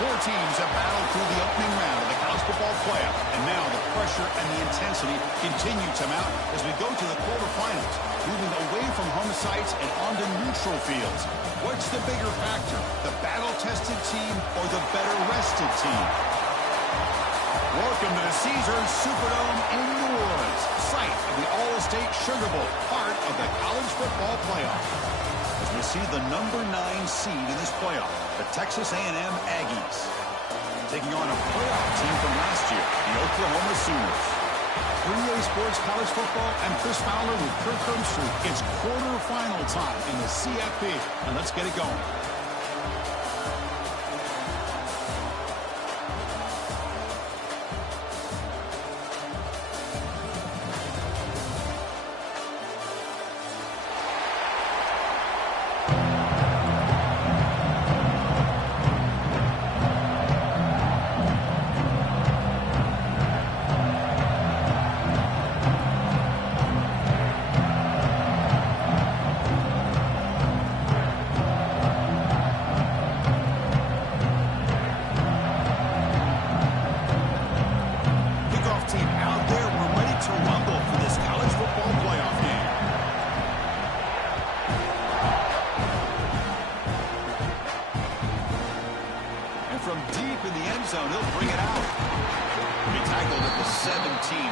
Four teams have battled through the opening round of the college football playoff, and now the pressure and the intensity continue to mount as we go to the quarterfinals, moving away from home sites and onto neutral fields. What's the bigger factor, the battle-tested team or the better-rested team? Welcome to the Caesars Superdome in New Orleans, site of the All-State Sugar Bowl, part of the college football playoff. As we see the number 9 seed in this playoff, the Texas A&M Aggies, taking on a playoff team from last year, the Oklahoma Sooners. 3A Sports College Football, and Chris Fowler with Kirk Herbstreit. It's quarterfinal time in the CFP, and let's get it going.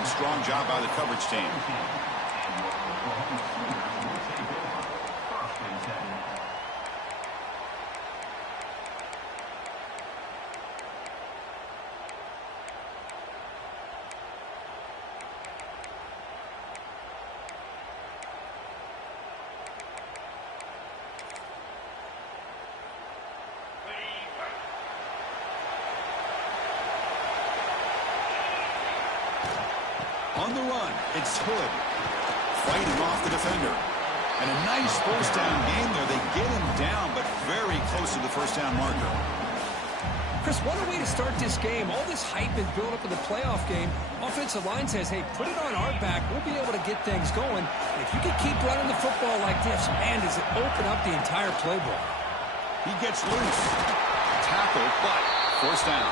Strong job by the coverage team. On the run, it's Hood fighting off the defender. And a nice first down game there. They get him down, but very close to the first down marker. Chris, what a way to start this game. All this hype is built up in the playoff game. Offensive line says, hey, put it on our back. We'll be able to get things going. And if you can keep running the football like this, man, does it open up the entire playbook. He gets loose. Tackle, but first down.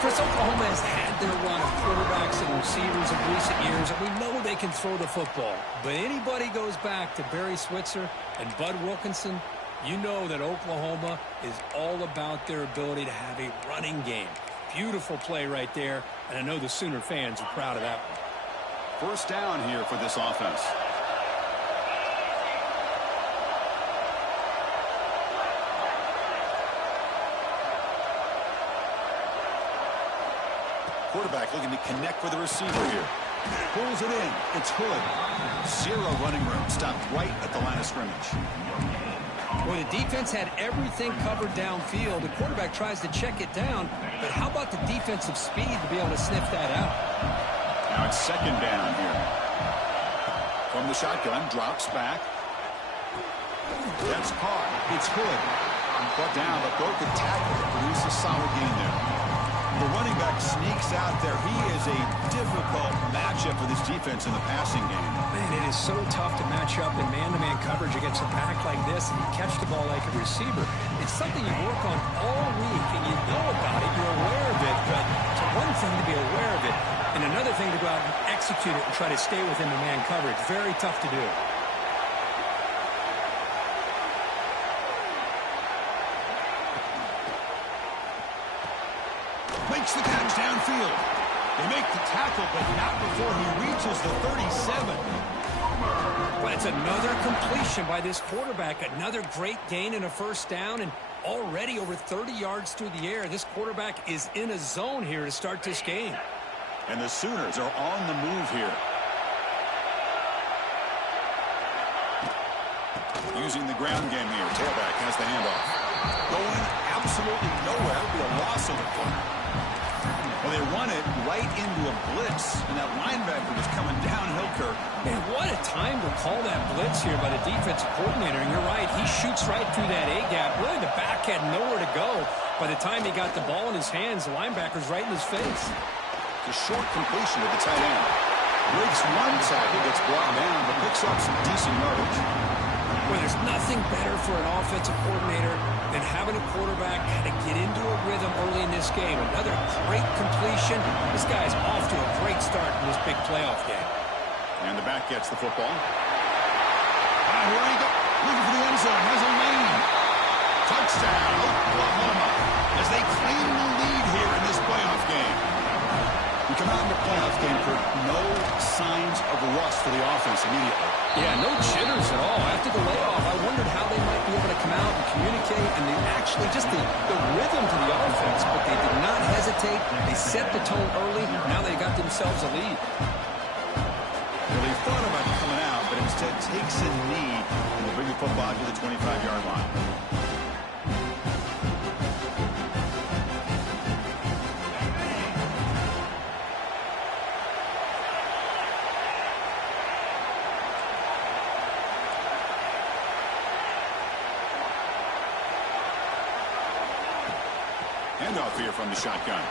Chris, Oklahoma has had their run of quarterbacks and receivers in recent years, and we know they can throw the football. But anybody goes back to Barry Switzer and Bud Wilkinson, you know that Oklahoma is all about their ability to have a running game. Beautiful play right there, and I know the Sooner fans are proud of that one. First down here for this offense. Quarterback looking to connect with the receiver here. Pulls it in. It's Hood. Zero running room. Stopped right at the line of scrimmage. Well, the defense had everything covered downfield. The quarterback tries to check it down, but how about the defensive speed to be able to sniff that out? Now it's second down here. From the shotgun, drops back. That's caught. It's Hood. Brought down, but broke a tackle to produce a solid gain there. The running back sneaks out there. He is a difficult matchup for this defense in the passing game. Man, it is so tough to match up in man-to-man coverage against a back like this and you catch the ball like a receiver. It's something you work on all week, and And another thing to go out and execute it and try to stay within the man coverage. Very tough to do. Makes the catch downfield. They make the tackle, but not before he reaches the 37. But it's another completion by this quarterback. Another great gain and a first down, and already over 30 yards through the air. This quarterback is in a zone here to start this game. And the Sooners are on the move here. Using the ground game here. Tailback has the handoff. Going absolutely nowhere. It'll be a loss of the play. Well, they run it right into a blitz, and that linebacker was coming downhill, Kirk. Man, what a time to call that blitz here by the defensive coordinator. And you're right, he shoots right through that A-gap. Really, the back had nowhere to go. By the time he got the ball in his hands, the linebacker's right in his face. The short completion to the tight end. Breaks one tackle, gets brought down, but picks up some decent yardage. Well, there's nothing better for an offensive coordinator than having a quarterback kind of get into a rhythm early in this game. Another great completion. This guy's off to a great start in this big playoff game. And the back gets the football. Here he goes. Looking for the end zone. Has a lane. Touchdown, Oklahoma, as they claim the lead here in this playoff game. We come out in the playoff game for no signs of rust for the offense immediately. Yeah, no jitters at all. After the layoff, I wondered how they might be able to come out and communicate, and they actually just the rhythm to the offense, but they did not hesitate. They set the tone early. Now they got themselves a lead. Well, they thought about coming out, but instead takes a knee and will bring the football to the 25-yard line. Handoff here from the shotgun.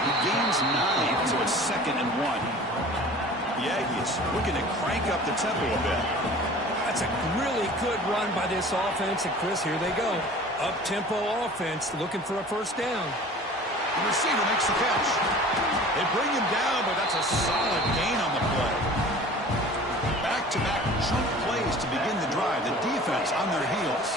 He gains 9, so it's 2nd and 1. The Aggies looking to crank up the tempo a bit. That's a really good run by this offense. And, Chris, here they go. Up-tempo offense looking for a first down. The receiver makes the catch. They bring him down, but that's a solid gain on the play. Back-to-back chunk plays to begin the drive. The defense on their heels.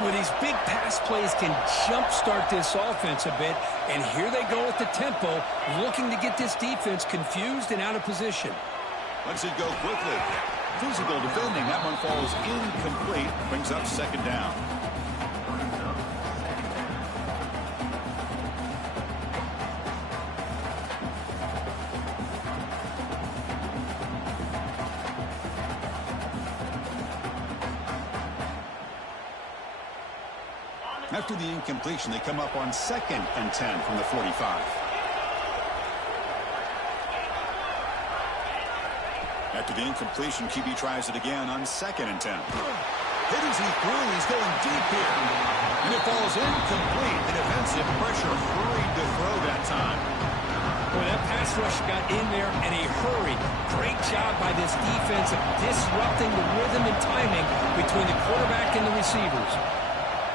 Well, these big pass plays can jumpstart this offense a bit, and here they go with the tempo, looking to get this defense confused and out of position. Lets it go quickly. Physical defending. That one falls incomplete. Brings up 2nd down. After the incompletion, they come up on 2nd and 10 from the 45. After the incompletion, QB tries it again on 2nd and 10. Hit as he threw. He's going deep here. And it falls incomplete. The defensive pressure hurried to throw that time. Well, that pass rush got in there in a hurry. Great job by this defense of disrupting the rhythm and timing between the quarterback and the receivers.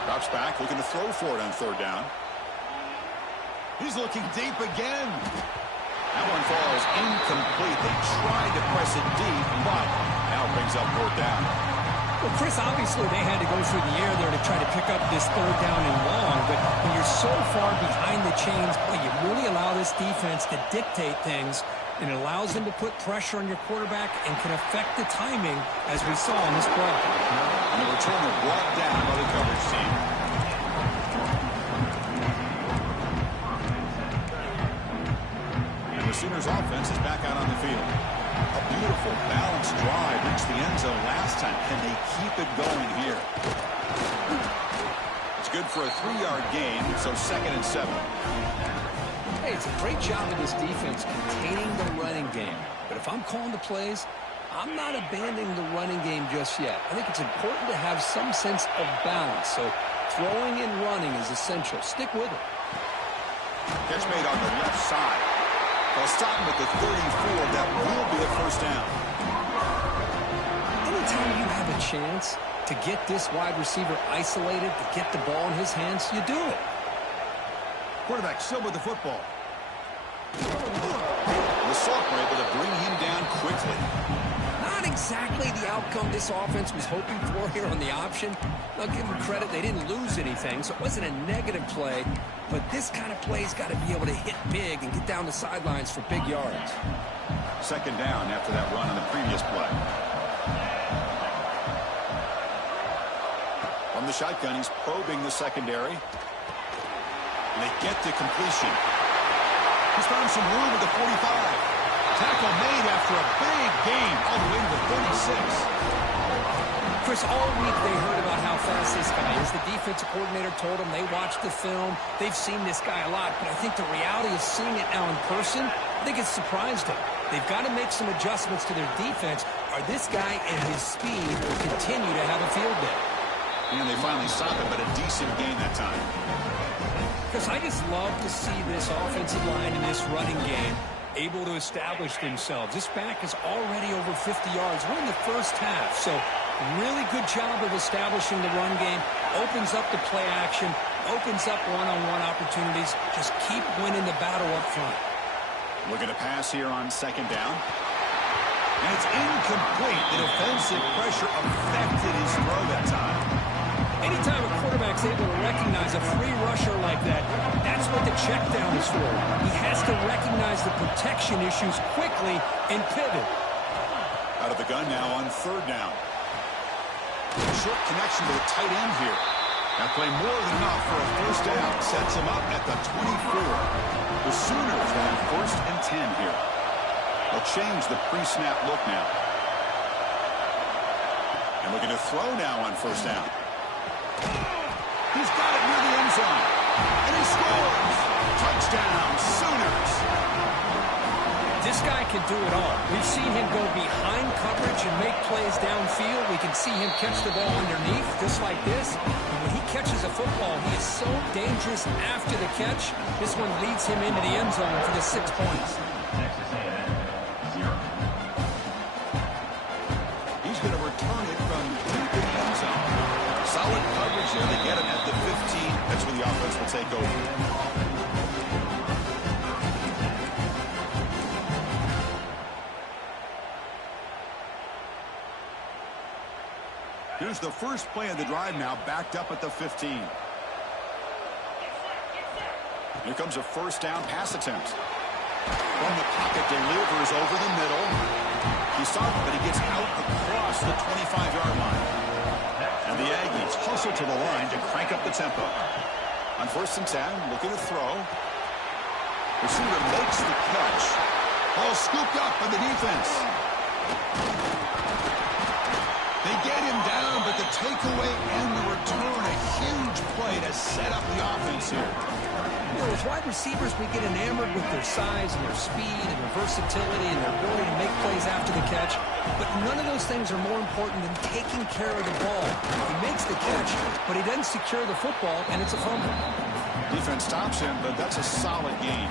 Drops back, looking to throw for it on 3rd down. He's looking deep again. That one falls incomplete. They tried to press it deep, but now it brings up 4th down. Well, Chris, obviously they had to go through the air there to try to pick up this 3rd down and long, but when you're so far behind the chains, boy, you really allow this defense to dictate things, and it allows them to put pressure on your quarterback and can affect the timing, as we saw in this play. And the returner brought down by the coverage team. And the Sooners offense is back out on the field. A beautiful, balanced drive reached the end zone last time. Can they keep it going here? It's good for a 3-yard gain, so 2nd and 7. Hey, it's a great job of this defense containing the running game. But if I'm calling the plays, I'm not abandoning the running game just yet. I think it's important to have some sense of balance. So throwing and running is essential. Stick with it. Catch made on the left side. They'll stop him at the 34. That will be a first down. Anytime you have a chance to get this wide receiver isolated, to get the ball in his hands, you do it. Quarterback still with the football. The Salk were able to bring him down quickly. Not exactly the outcome this offense was hoping for here on the option. I'll give them credit, they didn't lose anything, so it wasn't a negative play. But this kind of play's got to be able to hit big and get down the sidelines for big yards. Second down after that run on the previous play. From the shotgun, he's probing the secondary. And they get the completion. He's found some room at the 45. Tackle made after a big gain all the way to the 36. Chris, all week they heard about how fast this guy is. The defensive coordinator told them they watched the film. They've seen this guy a lot, but I think the reality of seeing it now in person, I think it's surprised them. They've got to make some adjustments to their defense, or this guy and his speed will continue to have a field day. And they finally stopped him, but a decent gain that time. Chris, I just love to see this offensive line in this running game able to establish themselves. This back is already over 50 yards. We're in the first half, so really good job of establishing the run game. Opens up the play action, opens up one-on-one opportunities. Just keep winning the battle up front. Looking to pass here on second down. And it's incomplete. The defensive pressure affected his throw that time. Anytime a quarterback's able to recognize a free rusher like that, that's what the check down is for. He has to recognize the protection issues quickly and pivot. Out of the gun now on third down. Short connection to the tight end here. That play more than enough for a first down. Sets him up at the 24. The Sooners will have first and 10 here. They'll change the pre-snap look now. And looking to throw now on first down. He's got it near the end zone. And he scores. Touchdown, Sooners. This guy can do it all. We've seen him go behind coverage and make plays downfield. We can see him catch the ball underneath, just like this. And when he catches a football, he is so dangerous after the catch. This one leads him into the end zone for the 6 points. He's going to return it from deep in the end zone. Solid coverage there. They get him at the 15. That's where the offense will take over. Here's the first play of the drive now, backed up at the 15. Here comes a first down pass attempt. From the pocket, delivers over the middle. He saw it, but he gets out across the 25-yard line. And the Aggies hustle to the line to crank up the tempo. On first and 10, looking to throw. Receiver makes the catch. Ball scooped up by the defense. They get him down, but the takeaway and the return, a huge play to set up the offense here. You know, as wide receivers, we get enamored with their size and their speed and their versatility and their ability to make plays after the catch. But none of those things are more important than taking care of the ball. He makes the catch, but he doesn't secure the football, and it's a fumble. Defense stops him, but that's a solid gain.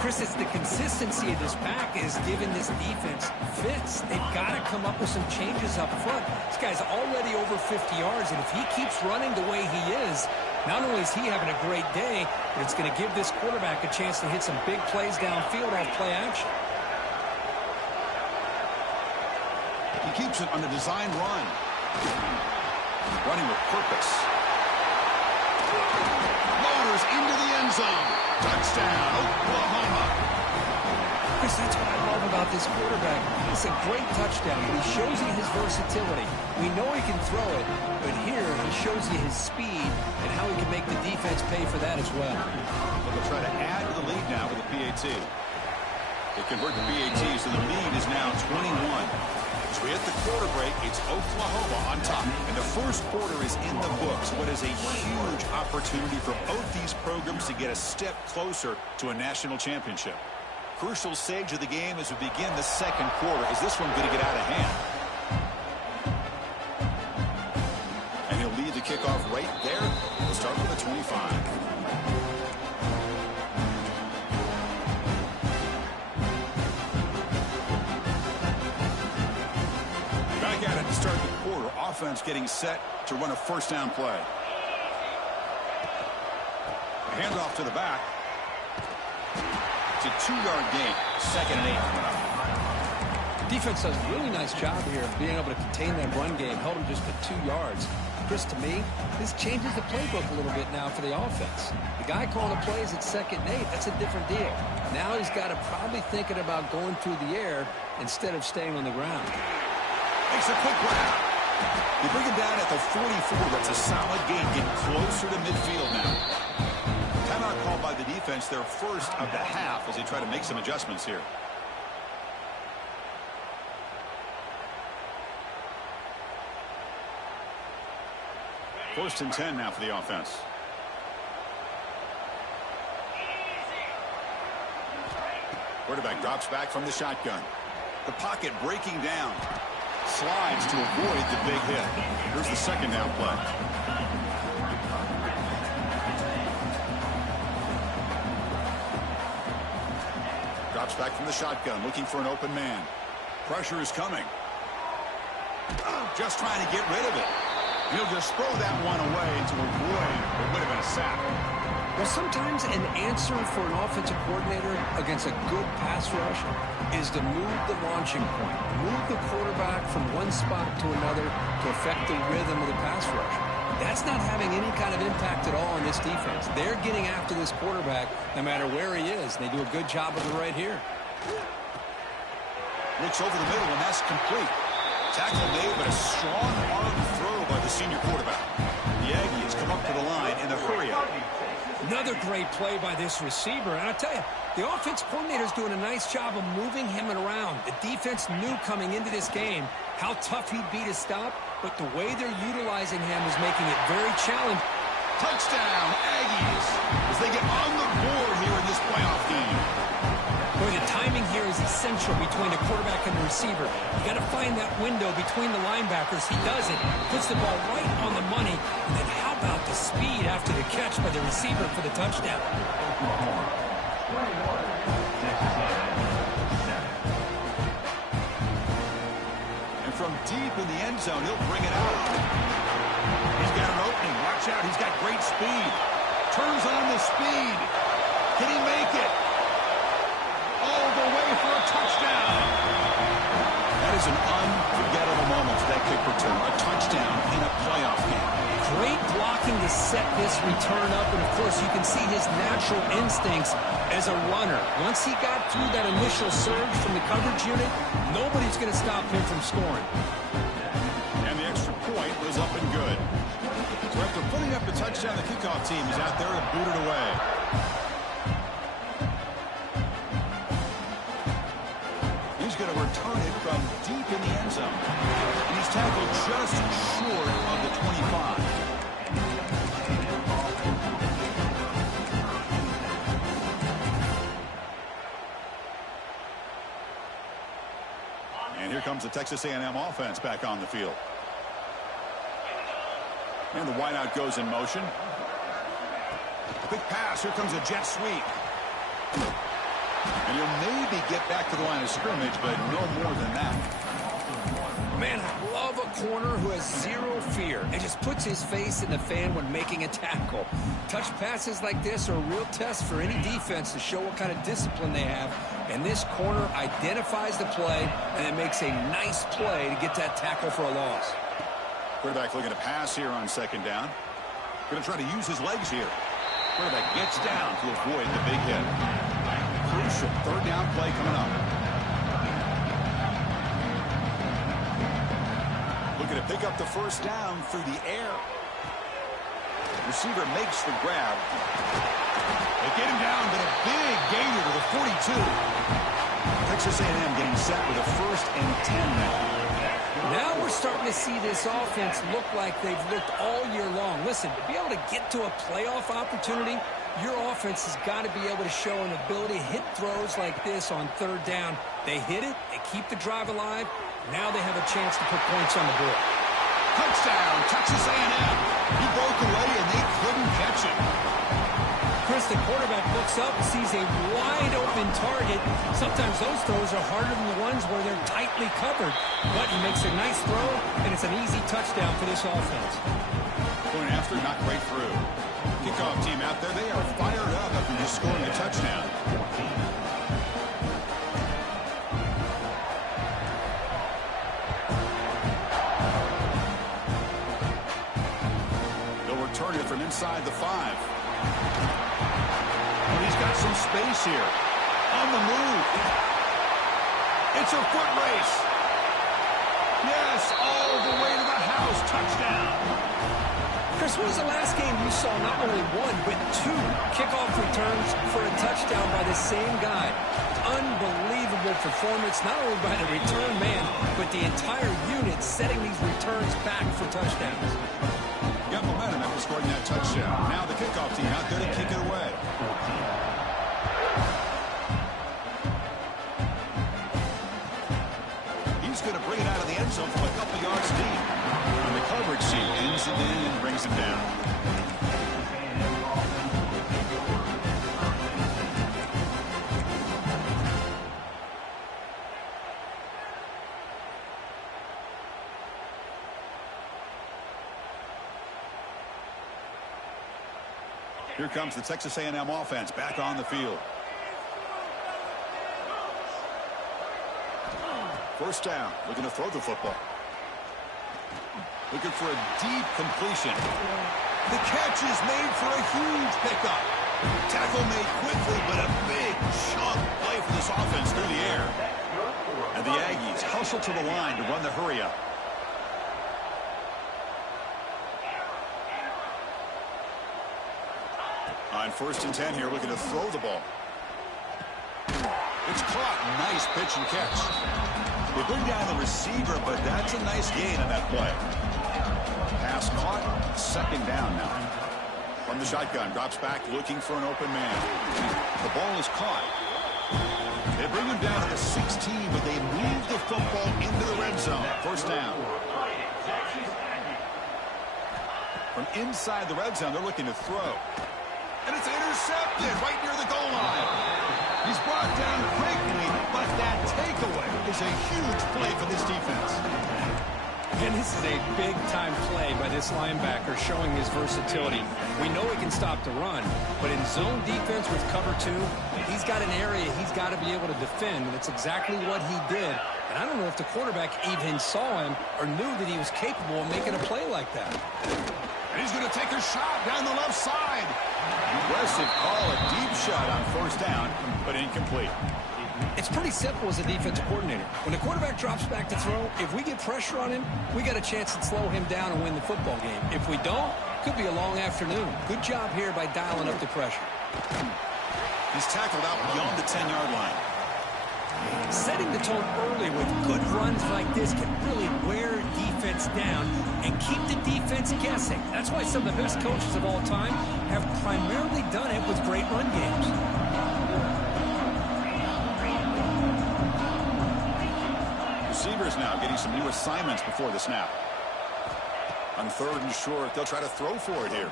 Chris, it's the consistency of this back is giving this defense fits. They've got to come up with some changes up front. This guy's already over 50 yards, and if he keeps running the way he is, not only is he having a great day, but it's going to give this quarterback a chance to hit some big plays downfield off play action. He keeps it on the design run. Running with purpose. Motors into the end zone. Touchdown, Oklahoma. Chris, that's what I love about this quarterback. It's a great touchdown, but he shows you his versatility. We know he can throw it, but here he shows you his speed and how he can make the defense pay for that as well. They'll try to add to the lead now with a PAT. They convert the PAT, so the lead is now 21. As we hit the quarter break, it's Oklahoma on top. And the first quarter is in the books. What is a huge opportunity for both these programs to get a step closer to a national championship. Crucial stage of the game as we begin the second quarter. Is this one going to get out of hand? And he'll lead the kickoff right there. We'll start with the 25. At it to start the quarter. Offense getting set to run a first down play. Handoff to the back. It's a 2-yard gain. 2nd and 8 coming up. Defense does a really nice job here of being able to contain that run game. Held him just to 2 yards. Chris, to me, this changes the playbook a little bit now for the offense. The guy calling the plays at 2nd and 8, that's a different deal. Now he's got to probably thinking about going through the air instead of staying on the ground. Makes a quick grab. They bring him down at the 44. That's a solid gain. Getting closer to midfield now. Timeout called by the defense, their first of the half, as they try to make some adjustments here. First and 10 now for the offense. Quarterback drops back from the shotgun. The pocket breaking down. Slides to avoid the big hit. Here's the 2nd down play. Drops back from the shotgun, looking for an open man. Pressure is coming. Just trying to get rid of it. He'll just throw that one away to avoid what would have been a sack. Well, sometimes an answer for an offensive coordinator against a good pass rush is to move the launching point. Move the quarterback from one spot to another to affect the rhythm of the pass rush. That's not having any kind of impact at all on this defense. They're getting after this quarterback no matter where he is. And they do a good job of it right here. Looks over the middle, and that's complete. Tackle made, but a strong arm throw by the senior quarterback. The Aggies come up to the line in a hurry-up. Another great play by this receiver. And I tell you, the offense coordinator is doing a nice job of moving him around. The defense knew coming into this game how tough he'd be to stop, but the way they're utilizing him is making it very challenging. Touchdown, Aggies, as they get on the board here in this playoff game. Boy, the timing here is essential between the quarterback and the receiver. You got to find that window between the linebackers. He does it, puts the ball right on the money, and then how about the speed after the catch by the receiver for the touchdown? And from deep in the end zone, he'll bring it out. He's got an opening. Watch out, he's got great speed. Turns on the speed. Can he make it? All the way for a touchdown. That is an unforgettable moment for that kick return. A touchdown in a playoff game. Great blocking to set this return up, and of course you can see his natural instincts as a runner. Once he got through that initial surge from the coverage unit, nobody's going to stop him from scoring. And the extra point was up and good. So after putting up the touchdown, the kickoff team is out there to boot it away. He's going to return it from deep in the end zone. And he's tackled just short of the 25. And here comes the Texas A&M offense back on the field. And the wideout goes in motion. Quick pass. Here comes a jet sweep. And he'll maybe get back to the line of scrimmage, but no more than that. Man, I love a corner who has zero fear and just puts his face in the fan when making a tackle. Touch passes like this are a real test for any defense to show what kind of discipline they have. And this corner identifies the play and it makes a nice play to get that tackle for a loss. Quarterback looking to pass here on 2nd down. Going to try to use his legs here. Quarterback gets down to avoid the big hit. Crucial 3rd down play coming up. Looking to pick up the 1st down through the air. Receiver makes the grab. They get him down, but a big gainer to the 42. Texas A&M getting set with a 1st and 10 now. Now we're starting to see this offense look like they've looked all year long. Listen, to be able to get to a playoff opportunity, your offense has got to be able to show an ability to hit throws like this on 3rd down. They hit it, they keep the drive alive. Now they have a chance to put points on the board. Touchdown, Texas A&M. He broke away and they couldn't catch him. Chris, the quarterback looks up and sees a wide-open target. Sometimes those throws are harder than the ones where they're tightly covered. But he makes a nice throw, and it's an easy touchdown for this offense. Going after, not quite through. Kickoff team out there, they are fired up after just scoring a touchdown. inside the 5. But he's got some space here. On the move. It's a foot race. Yes, all the way to the house. Touchdown. Chris, when was the last game you saw not only one, but 2 kickoff returns for a touchdown by the same guy? Unbelievable performance, not only by the return man, but the entire unit setting these returns back for touchdowns. Got momentum after scoring that touchdown. Now the kickoff team out there to kick it away. He's going to bring it out of the end zone from a couple yards deep. And the coverage team ends it in and brings him down. Here comes the Texas A&M offense back on the field. First down, looking to throw the football. Looking for a deep completion. The catch is made for a huge pickup. Tackle made quickly, but a big chunk play for this offense through the air. And the Aggies hustle to the line to run the hurry up. On 1st and 10 here, looking to throw the ball. It's caught. Nice pitch and catch. They bring down the receiver, but that's a nice gain on that play. Pass caught. 2nd down now. From the shotgun, drops back looking for an open man. The ball is caught. They bring him down to the 16, but they move the football into the red zone. 1st down. From inside the red zone, they're looking to throw. And it's intercepted right near the goal line. He's brought down quickly, but that takeaway is a huge play for this defense. And this is a big-time play by this linebacker showing his versatility. We know he can stop the run, but in zone defense with cover 2, he's got an area he's got to be able to defend, and it's exactly what he did. And I don't know if the quarterback even saw him or knew that he was capable of making a play like that. And he's going to take a shot down the left side. Aggressive call, a deep shot on 1st down, but incomplete. It's pretty simple as a defensive coordinator. When the quarterback drops back to throw, if we get pressure on him, we got a chance to slow him down and win the football game. If we don't, could be a long afternoon. Good job here by dialing up the pressure. He's tackled out beyond the 10-yard line. Setting the tone early with good runs like this can really wear defense down and keep the defense guessing. That's why some of the best coaches of all time have primarily done it with great run games. Receivers now getting some new assignments before the snap. On 3rd and short, they'll try to throw for it here.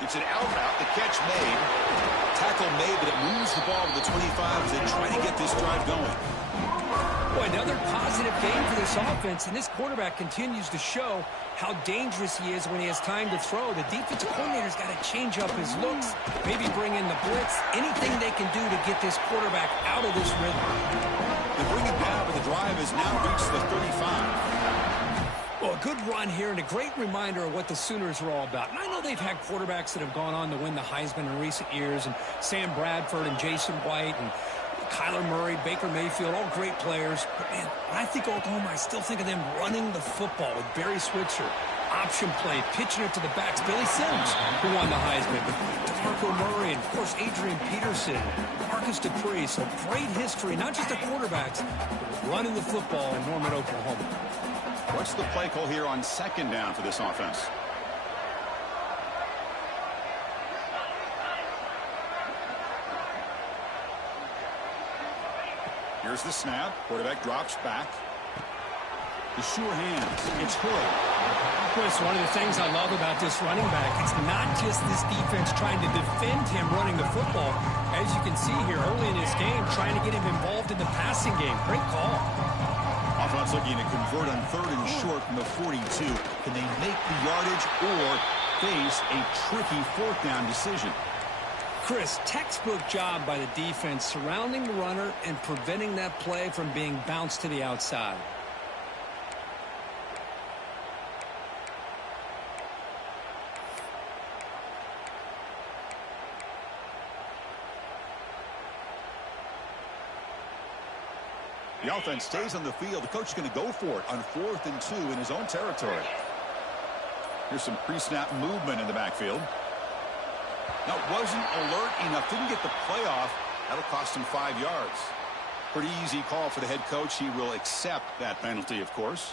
It's an out route, the catch made. Tackle made, but it moves the ball to the 25 as they try to get this drive going. Boy, another positive game for this offense, and this quarterback continues to show how dangerous he is when he has time to throw. The defensive coordinator's got to change up his looks, maybe bring in the blitz, anything they can do to get this quarterback out of this rhythm. They bring him down, but the drive has now reached the 35. Well, a good run here and a great reminder of what the Sooners are all about. And I know they've had quarterbacks that have gone on to win the Heisman in recent years, and Sam Bradford and Jason White and Kyler Murray, Baker Mayfield, all great players. But, man, when I think Oklahoma, I still think of them running the football with Barry Switzer. Option play, pitching it to the backs. Billy Sims, who won the Heisman. But DeMarco Murray and, of course, Adrian Peterson, Marcus Dupree. So great history, not just the quarterbacks, but running the football in Norman, Oklahoma. What's the play call here on 2nd down for this offense? Here's the snap. Quarterback drops back. The sure hands. It's Hood. Chris, one of the things I love about this running back, it's not just this defense trying to defend him running the football. As you can see here early in this game, trying to get him involved in the passing game. Great call. Offense looking to convert on 3rd and short from the 42. Can they make the yardage or face a tricky 4th down decision? Chris, textbook job by the defense surrounding the runner and preventing that play from being bounced to the outside. The offense stays on the field. The coach is going to go for it on 4th and 2 in his own territory. Here's some pre-snap movement in the backfield. Now, wasn't alert enough. Didn't get the play off. That'll cost him 5 yards. Pretty easy call for the head coach. He will accept that penalty, of course.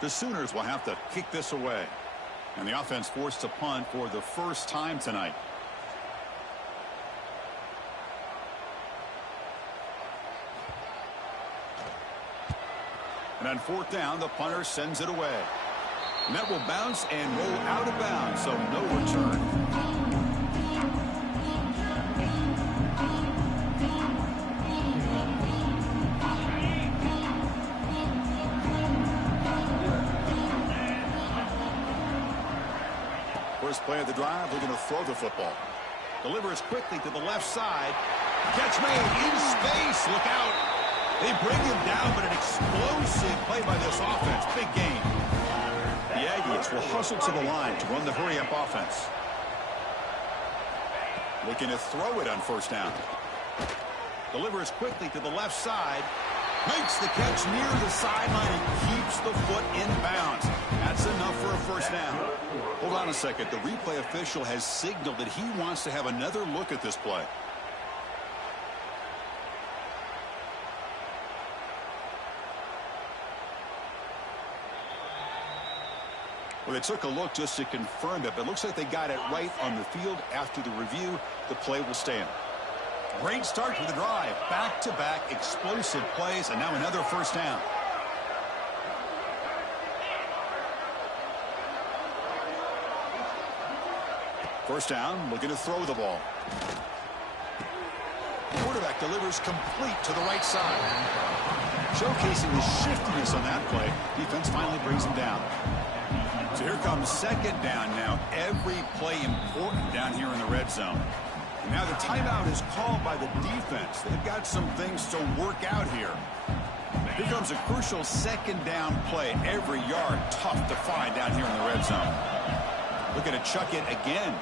The Sooners will have to kick this away. And the offense forced to punt for the first time tonight. And on 4th down, the punter sends it away. And that will bounce and roll out of bounds, so no return. First play of the drive, we're going to throw the football. Delivers quickly to the left side. Catch made in space. Look out. They bring him down, but an explosive play by this offense. Big gain. The Aggies will hustle to the line to run the hurry-up offense. Looking to throw it on 1st down. Delivers quickly to the left side. Makes the catch near the sideline and keeps the foot in bounds. That's enough for a 1st down. Hold on a second. The replay official has signaled that he wants to have another look at this play. Well, they took a look just to confirm it, but it looks like they got it right on the field. After the review, the play will stand. Great start to the drive. Back-to-back explosive plays, and now another 1st down. First down, looking to throw the ball. Quarterback delivers complete to the right side. Showcasing the shiftiness on that play. Defense finally brings him down. So here comes 2nd down now. Every play important down here in the red zone. And now the timeout is called by the defense. They've got some things to work out here. Here comes a crucial 2nd down play. Every yard tough to find down here in the red zone. Looking to chuck it again.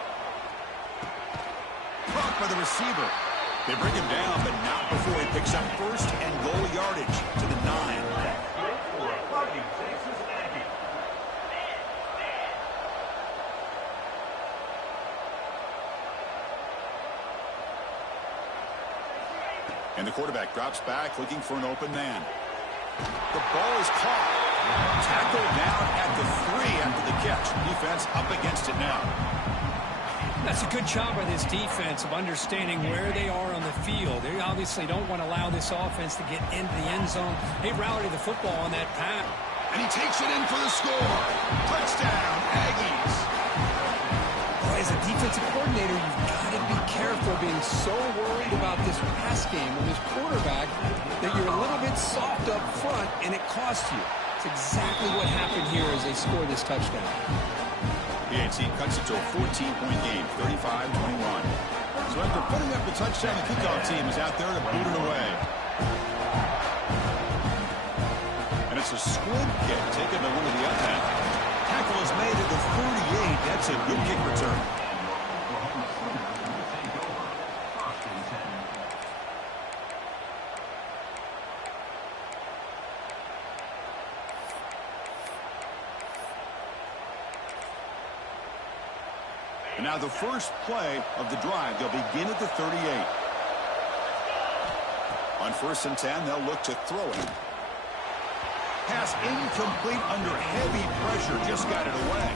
Caught by the receiver. They bring him down, but not before he picks up 1st and goal yardage to the 9. And the quarterback drops back, looking for an open man. The ball is caught. Tackled down at the 3 after the catch. Defense up against it now. That's a good job by this defense of understanding where they are on the field. They obviously don't want to allow this offense to get into the end zone. They rallied the football on that pass. And he takes it in for the score. Touchdown, Aggies. Boy, as a defensive coordinator, you've got to be careful being so worried about this pass game with this quarterback that you're a little bit soft up front and it costs you. It's exactly what happened here as they score this touchdown. The A.T. cuts it to a 14-point game, 35-21. So after putting up the touchdown, the kickoff team is out there to boot it away. And it's a squib kick taken to one of the up end. Tackle is made at the 38. That's a good kick return. And now the first play of the drive, they'll begin at the 38. On 1st and 10, they'll look to throw it. Pass incomplete under heavy pressure, just got it away.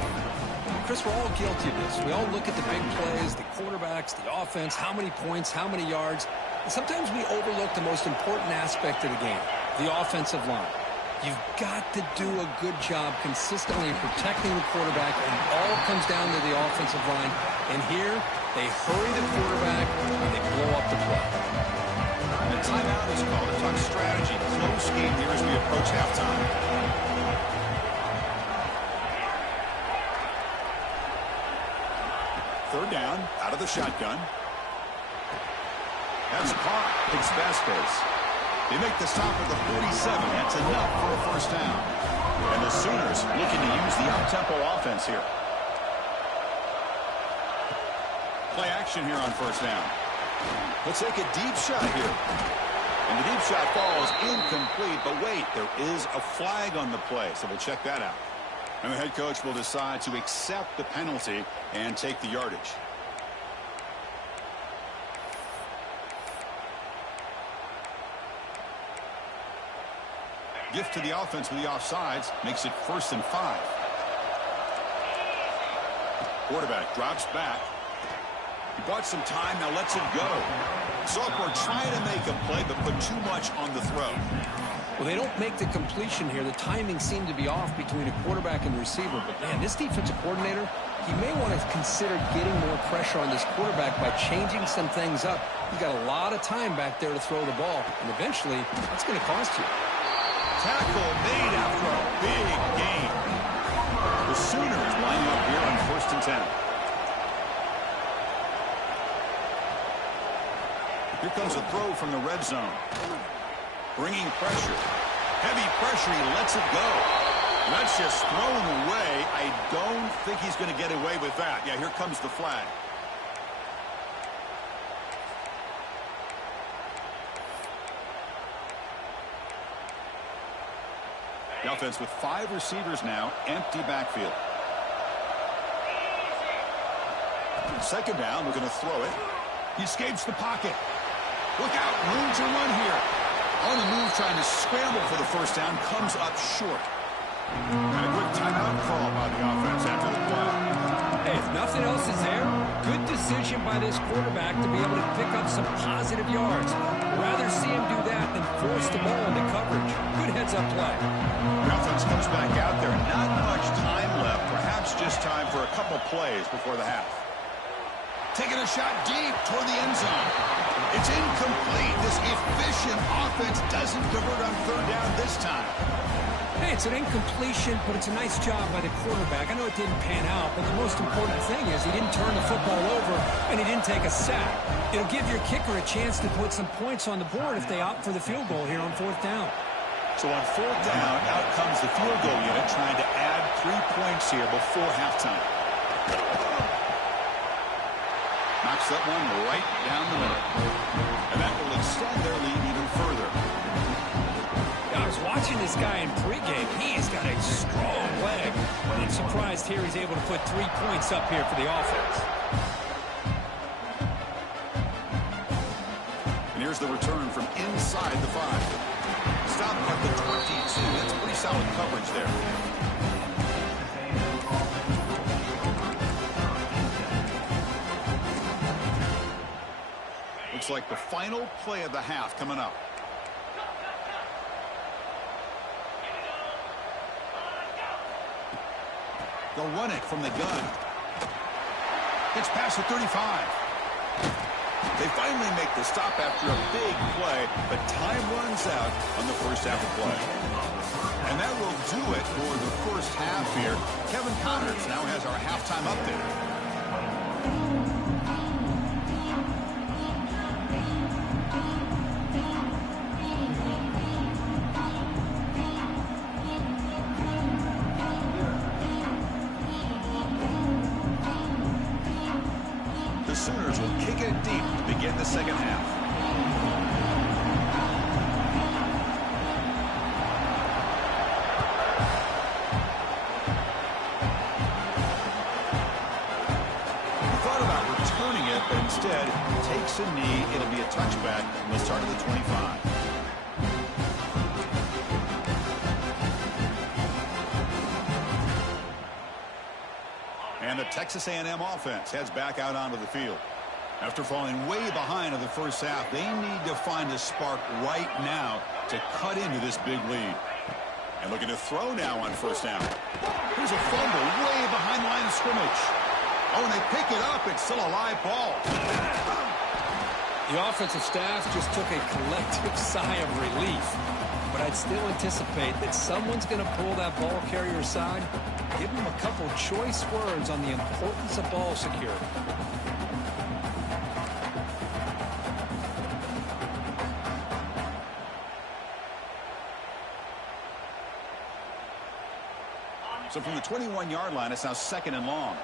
Chris, we're all guilty of this. We all look at the big plays, the quarterbacks, the offense, how many points, how many yards. And sometimes we overlook the most important aspect of the game, the offensive line. You've got to do a good job consistently protecting the quarterback, and it all comes down to the offensive line. And here, they hurry the quarterback, and they blow up the play. The timeout is called. A tough strategy. Close game here as we approach halftime. Third down, out of the shotgun. That's caught. It's Vasquez. They make the stop at the 47. That's enough for a first down. And the Sooners looking to use the up-tempo offense here. Play action here on first down. Let's take a deep shot here. And the deep shot falls incomplete, but wait, there is a flag on the play, so we'll check that out. And the head coach will decide to accept the penalty and take the yardage. Gift to the offense with the offsides makes it 1st and 5. Quarterback drops back. He bought some time, now lets it go. Sophomore trying to make a play, but put too much on the throw. Well, they don't make the completion here. The timing seemed to be off between a quarterback and receiver. But, man, this defensive coordinator, he may want to consider getting more pressure on this quarterback by changing some things up. He's got a lot of time back there to throw the ball, and eventually that's going to cost you. Tackle made after a big gain. The Sooners lining up here on 1st and 10. Here comes a throw from the red zone. Bringing pressure. Heavy pressure. He lets it go. That's just thrown away. I don't think he's going to get away with that. Yeah, here comes the flag. The offense with 5 receivers now. Empty backfield. 2nd down. We're going to throw it. He escapes the pocket. Look out, room to run here. On the move, trying to scramble for the 1st down, comes up short. And a quick timeout call by the offense after the play. Hey, if nothing else is there, good decision by this quarterback to be able to pick up some positive yards. Rather see him do that than force the ball into coverage. Good heads-up play. The offense comes back out there. Not much time left. Perhaps just time for a couple plays before the half. Taking a shot deep toward the end zone. It's incomplete. This efficient offense doesn't convert on 3rd down this time. Hey, it's an incompletion, but it's a nice job by the quarterback. I know it didn't pan out, but the most important thing is he didn't turn the football over and he didn't take a sack. It'll give your kicker a chance to put some points on the board if they opt for the field goal here on 4th down. So on 4th down, out comes the field goal unit trying to add 3 points here before halftime. Knocks that one right down the middle. And that will extend their lead even further. I was watching this guy in pregame. He's got a strong leg. I'm surprised here he's able to put 3 points up here for the offense. And here's the return from inside the 5. Stop at the 22. That's pretty solid coverage there. Looks like the final play of the half coming up. They'll run it from the gun. It's past the 35. They finally make the stop after a big play, but time runs out on the 1st half of play. And that will do it for the 1st half here. Kevin Connors now has our halftime update. The Sooners will kick it deep to begin the 2nd half. He thought about returning it, but instead takes a knee. It'll be a touchback from the start of the 25. And the Texas A&M offense heads back out onto the field. After falling way behind in the 1st half, they need to find a spark right now to cut into this big lead. And looking to throw now on 1st down. Here's a fumble way behind the line of scrimmage. Oh, and they pick it up. It's still a live ball. The offensive staff just took a collective sigh of relief. But I'd still anticipate that someone's going to pull that ball carrier aside. Give him a couple choice words on the importance of ball security. So from the 21-yard line, it's now 2nd and long.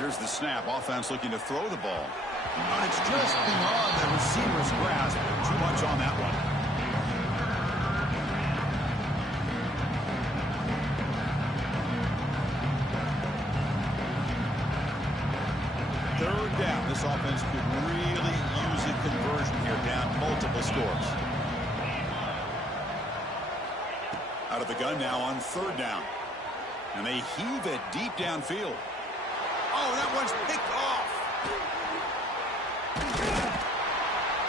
Here's the snap. Offense looking to throw the ball. And it's just beyond the receiver's grasp. Too much on that one. Third down. This offense could really use a conversion here, down multiple scores. Out of the gun now on third down. And they heave it deep downfield. Oh, that one's picked off.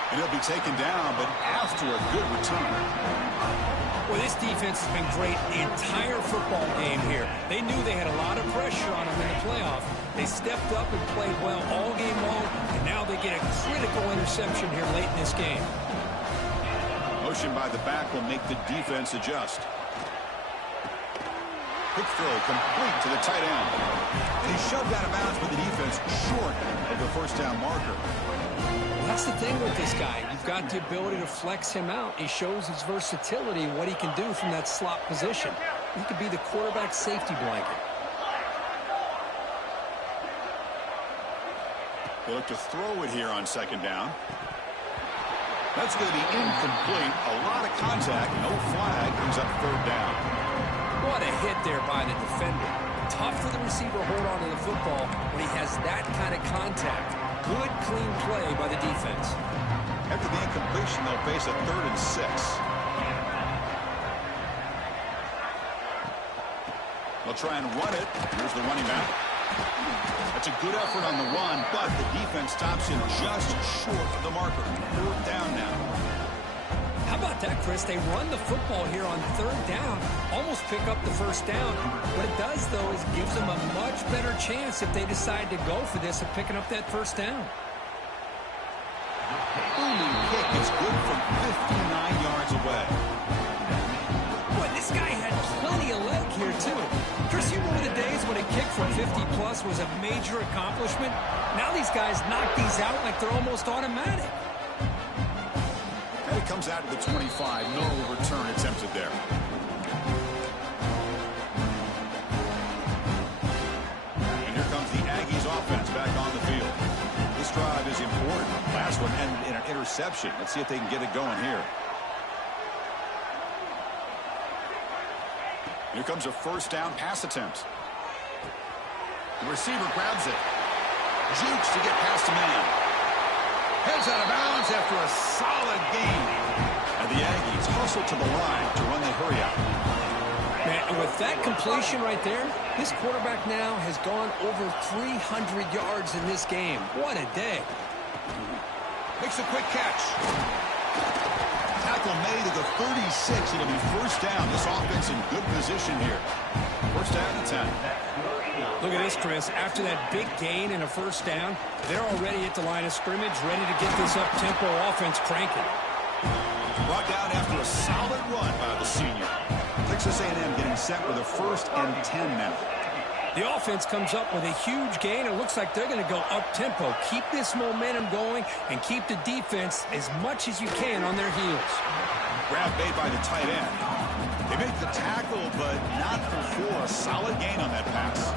And he'll be taken down, but after a good return. Well, this defense has been great the entire football game here. They knew they had a lot of pressure on them in the playoff. They stepped up and played well all game long, and now they get a critical interception here late in this game. Motion by the back will make the defense adjust. Quick throw complete to the tight end. And he shoved out of bounds with the defense short of the first down marker. Well, that's the thing with this guy. You've got the ability to flex him out. He shows his versatility and what he can do from that slot position. He could be the quarterback safety blanket. They look to throw it here on second down. That's going to be incomplete. A lot of contact. No flag. Brings up third down. What a hit there by the defender. Tough for the receiver to hold on to the football when he has that kind of contact. Good, clean play by the defense. After the incompletion, they'll face a 3rd and 6. They'll try and run it. Here's the running back. That's a good effort on the run, but the defense stops him just short of the marker. 4th down now. How about that, Chris? They run the football here on 3rd down, almost pick up the first down. What it does, though, is gives them a much better chance if they decide to go for this of picking up that first down. Booming kick is good from 59 yards away. Boy, this guy had plenty of leg here, too. Chris, you remember the days when a kick from 50-plus was a major accomplishment? Now these guys knock these out like they're almost automatic. And it comes out to the 25. No return attempted there. And here comes the Aggies offense back on the field. This drive is important. Last one ended in an interception. Let's see if they can get it going here. Here comes a first down pass attempt. The receiver grabs it. Jukes to get past a man. Heads out of bounds after a solid gain. And the Aggies hustle to the line to run the hurry out. Man, and with that completion right there, this quarterback now has gone over 300 yards in this game. What a day. Makes a quick catch. Tackle made at the 36. It'll be first down. This offense in good position here. First down and 10. Look at this, Chris. After that big gain and a first down, they're already at the line of scrimmage, ready to get this up-tempo offense cranking. Brought down after a solid run by the senior. Texas A&M getting set with a 1st and 10 now. The offense comes up with a huge gain. It looks like they're going to go up-tempo. Keep this momentum going and keep the defense as much as you can on their heels. Grab made by the tight end. They make the tackle, but not before a solid gain on that pass.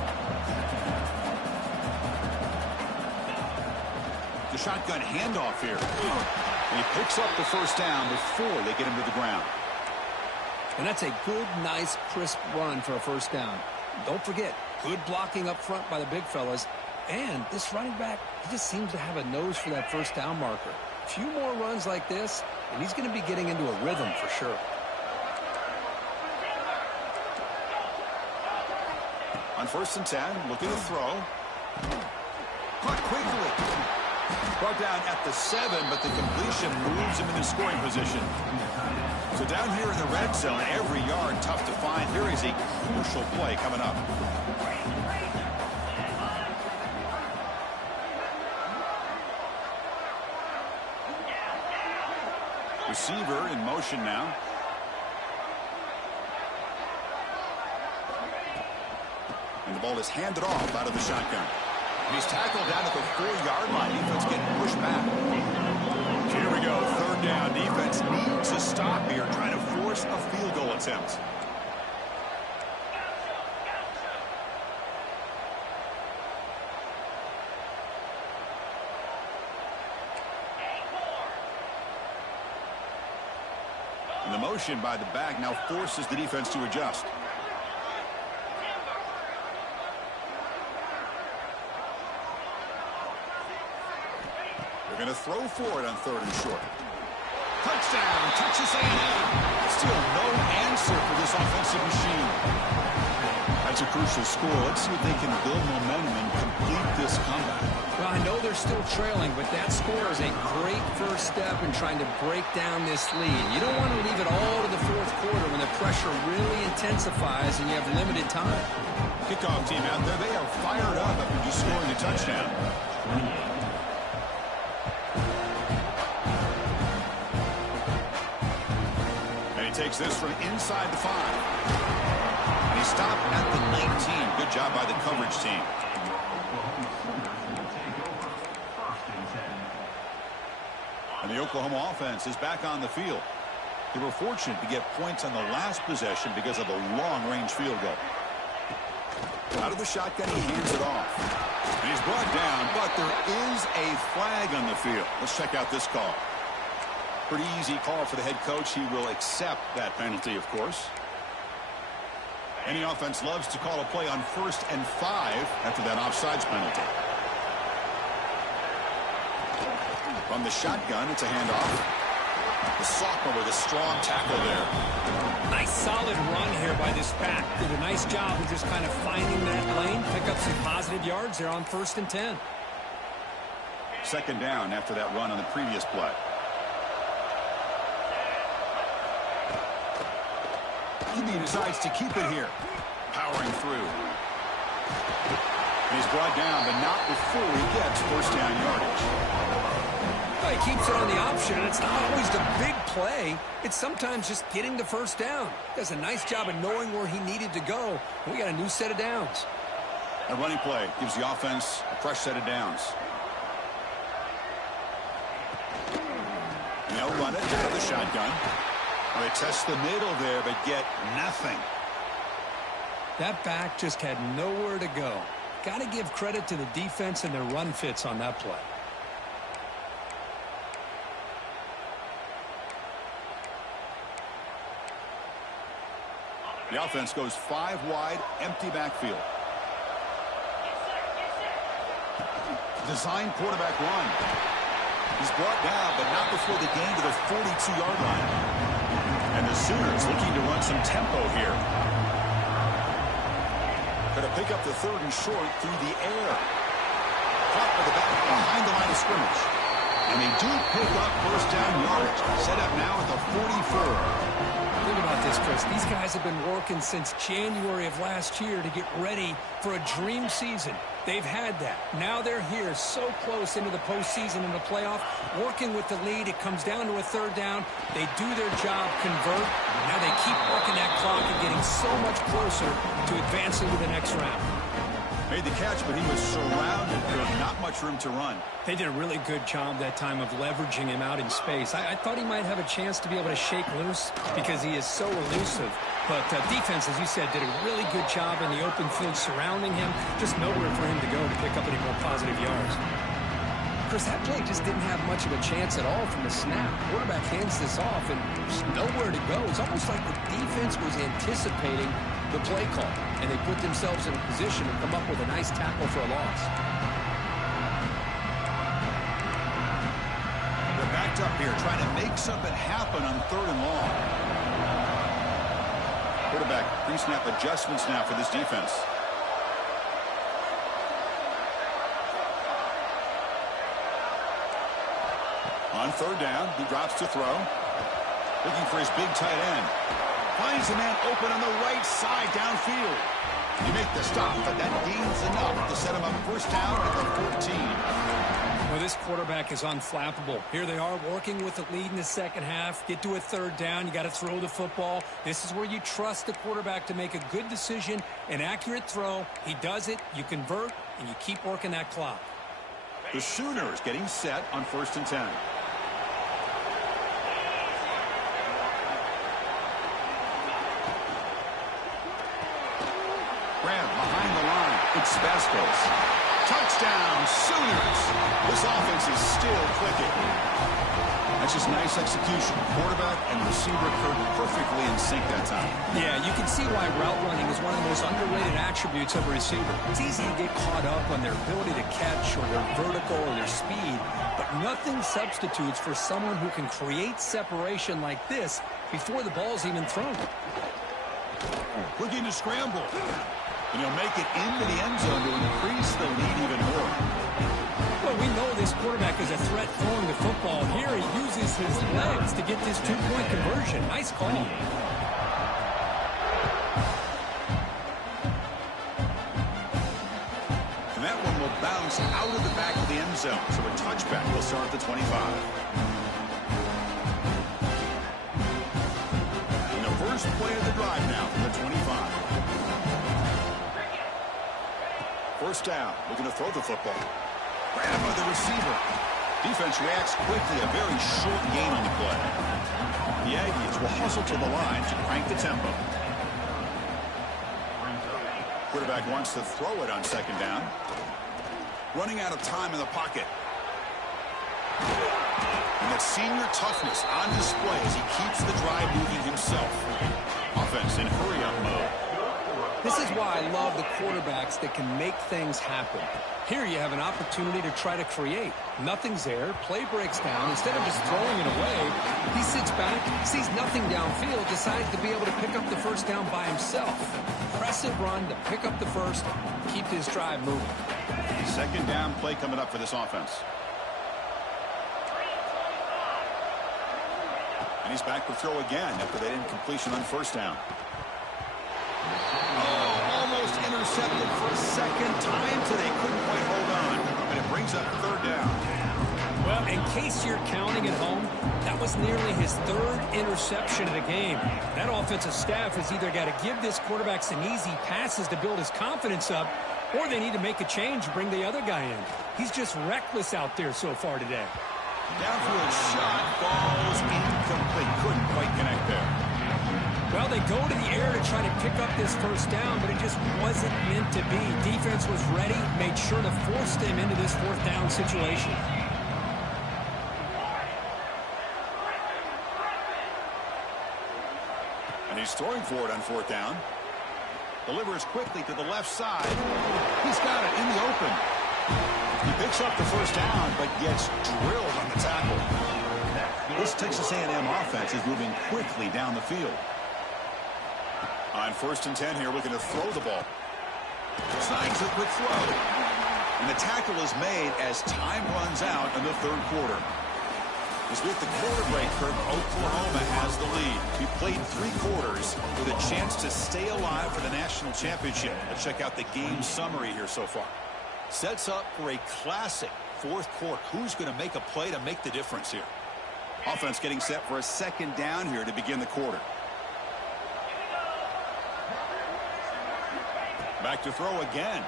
The shotgun handoff here. And he picks up the first down before they get him to the ground. And that's a good, nice, crisp run for a first down. Don't forget, good blocking up front by the big fellas. And this running back, he just seems to have a nose for that first down marker. A few more runs like this, and he's going to be getting into a rhythm for sure. On 1st and 10, looking to throw. Caught quickly. Brought down at the 7, but the completion moves him into scoring position. So down here in the red zone, every yard tough to find. Here is a crucial play coming up. Receiver in motion now. And the ball is handed off out of the shotgun. And he's tackled down at the 4-yard line. Defense getting pushed back. Here we go. 3rd down. Defense needs a stop here, trying to force a field goal attempt. And the motion by the back now forces the defense to adjust. They're going to throw for it on 3rd and short. Touchdown, Texas A&M. Still no answer for this offensive machine. That's a crucial score. Let's see if they can build momentum and complete this comeback. Well, I know they're still trailing, but that score is a great first step in trying to break down this lead. You don't want to leave it all to the 4th quarter when the pressure really intensifies and you have limited time. Kickoff team out there, they are fired up after just scoring a touchdown. Takes this from inside the 5. And he stopped at the 19. Good job by the coverage team. And the Oklahoma offense is back on the field. They were fortunate to get points on the last possession because of a long-range field goal. Out of the shotgun, he hands it off. And he's brought down, but there is a flag on the field. Let's check out this call. Pretty easy call for the head coach. He will accept that penalty, of course. Any offense loves to call a play on 1st and 5 after that offsides penalty. From the shotgun, it's a handoff. The sophomore with a strong tackle there. Nice solid run here by this back. Did a nice job of just kind of finding that lane, pick up some positive yards there on 1st and 10. 2nd down after that run on the previous play. He decides to keep it here. Powering through. And he's brought down, but not before he gets 1st down yardage. Well, he keeps it on the option, and it's not always the big play. It's sometimes just getting the 1st down. Does a nice job of knowing where he needed to go. We got a new set of downs. A running play gives the offense a fresh set of downs. And they'll run it out of the shotgun. Well, they test the middle there, but get nothing. That back just had nowhere to go. Got to give credit to the defense and their run fits on that play. The offense goes 5 wide, empty backfield. Design quarterback run. He's brought down, but not before the gain to the 42-yard line. And the Sooners looking to run some tempo here. Going to pick up the 3rd and short through the air. Caught by the back behind the line of scrimmage. And they do pick up 1st down yardage. Set up now at the 44. Think about this, Chris. These guys have been working since January of last year to get ready for a dream season. They've had that. Now they're here so close into the postseason and the playoff, working with the lead. It comes down to a 3rd down. They do their job, convert. Now they keep working that clock and getting so much closer to advancing to the next round. Made the catch, but he was surrounded. There was not much room to run. They did a really good job that time of leveraging him out in space. I thought he might have a chance to be able to shake loose because he is so elusive. But defense, as you said, did a really good job in the open field surrounding him. Just nowhere for him to go to pick up any more positive yards. Chris, that play just didn't have much of a chance at all from the snap. Quarterback hands this off, and there's nowhere to go. It's almost like the defense was anticipating the play call, and they put themselves in a position to come up with a nice tackle for a loss. They're backed up here, trying to make something happen on 3rd and long. Quarterback pre-snap adjustments now for this defense. On 3rd down, he drops to throw. Looking for his big tight end. Finds a man open on the right side downfield. You make the stop, but that gains enough to set him up 1st down at the 14. Well, this quarterback is unflappable. Here they are working with the lead in the 2nd half. Get to a 3rd down. You got to throw the football. This is where you trust the quarterback to make a good decision, an accurate throw. He does it. You convert, and you keep working that clock. The Sooners getting set on 1st and 10. Grab behind the line. It's Vasquez. Touchdown, Sooners. This offense is still clicking. That's just nice execution. Quarterback and receiver occurred perfectly in sync that time. Yeah, you can see why route running is one of the most underrated attributes of a receiver. It's easy to get caught up on their ability to catch or their vertical or their speed, but nothing substitutes for someone who can create separation like this before the ball's even thrown. Looking to scramble. And he'll make it into the end zone to increase the lead even more. Well, we know this quarterback is a threat throwing the football. Here he uses his legs to get this two-point conversion. Nice call. And that one will bounce out of the back of the end zone. So a touchback will start at the 25. And the first play of the drive now from the 25. First down, looking to throw the football. Grabbed by the receiver. Defense reacts quickly. A very short gain on the play. The Aggies will hustle to the line to crank the tempo. Quarterback wants to throw it on second down. Running out of time in the pocket. And that senior toughness on display as he keeps the drive moving himself. Offense in hurry-up mode. This is why I love the quarterbacks that can make things happen. Here you have an opportunity to try to create. Nothing's there. Play breaks down. Instead of just throwing it away, he sits back, sees nothing downfield, decides to be able to pick up the first down by himself. Impressive run to pick up the first, keep his drive moving. Second down play coming up for this offense. And he's back to throw again after that incompletion on first down. Almost intercepted for a second time today. Couldn't quite hold on. And it brings up third down. Well, in case you're counting at home, that was nearly his third interception of the game. That offensive staff has either got to give this quarterback some easy passes to build his confidence up, or they need to make a change and bring the other guy in. He's just reckless out there so far today. Downfield shot falls incomplete. Couldn't quite connect there. Well, they go to the air to try to pick up this first down, but it just wasn't meant to be. Defense was ready, made sure to force them into this fourth down situation. And he's throwing for it on fourth down. Delivers quickly to the left side. He's got it in the open. He picks up the first down, but gets drilled on the tackle. This Texas A&M offense is moving quickly down the field. On first and 10 here, looking to throw the ball. Signs a quick throw. And the tackle is made as time runs out in the third quarter. As with the quarter break, Oklahoma has the lead. We played 3 quarters with a chance to stay alive for the national championship. Let's check out the game summary here so far. Sets up for a classic fourth quarter. Who's going to make a play to make the difference here? Offense getting set for a second down here to begin the quarter. Back to throw again.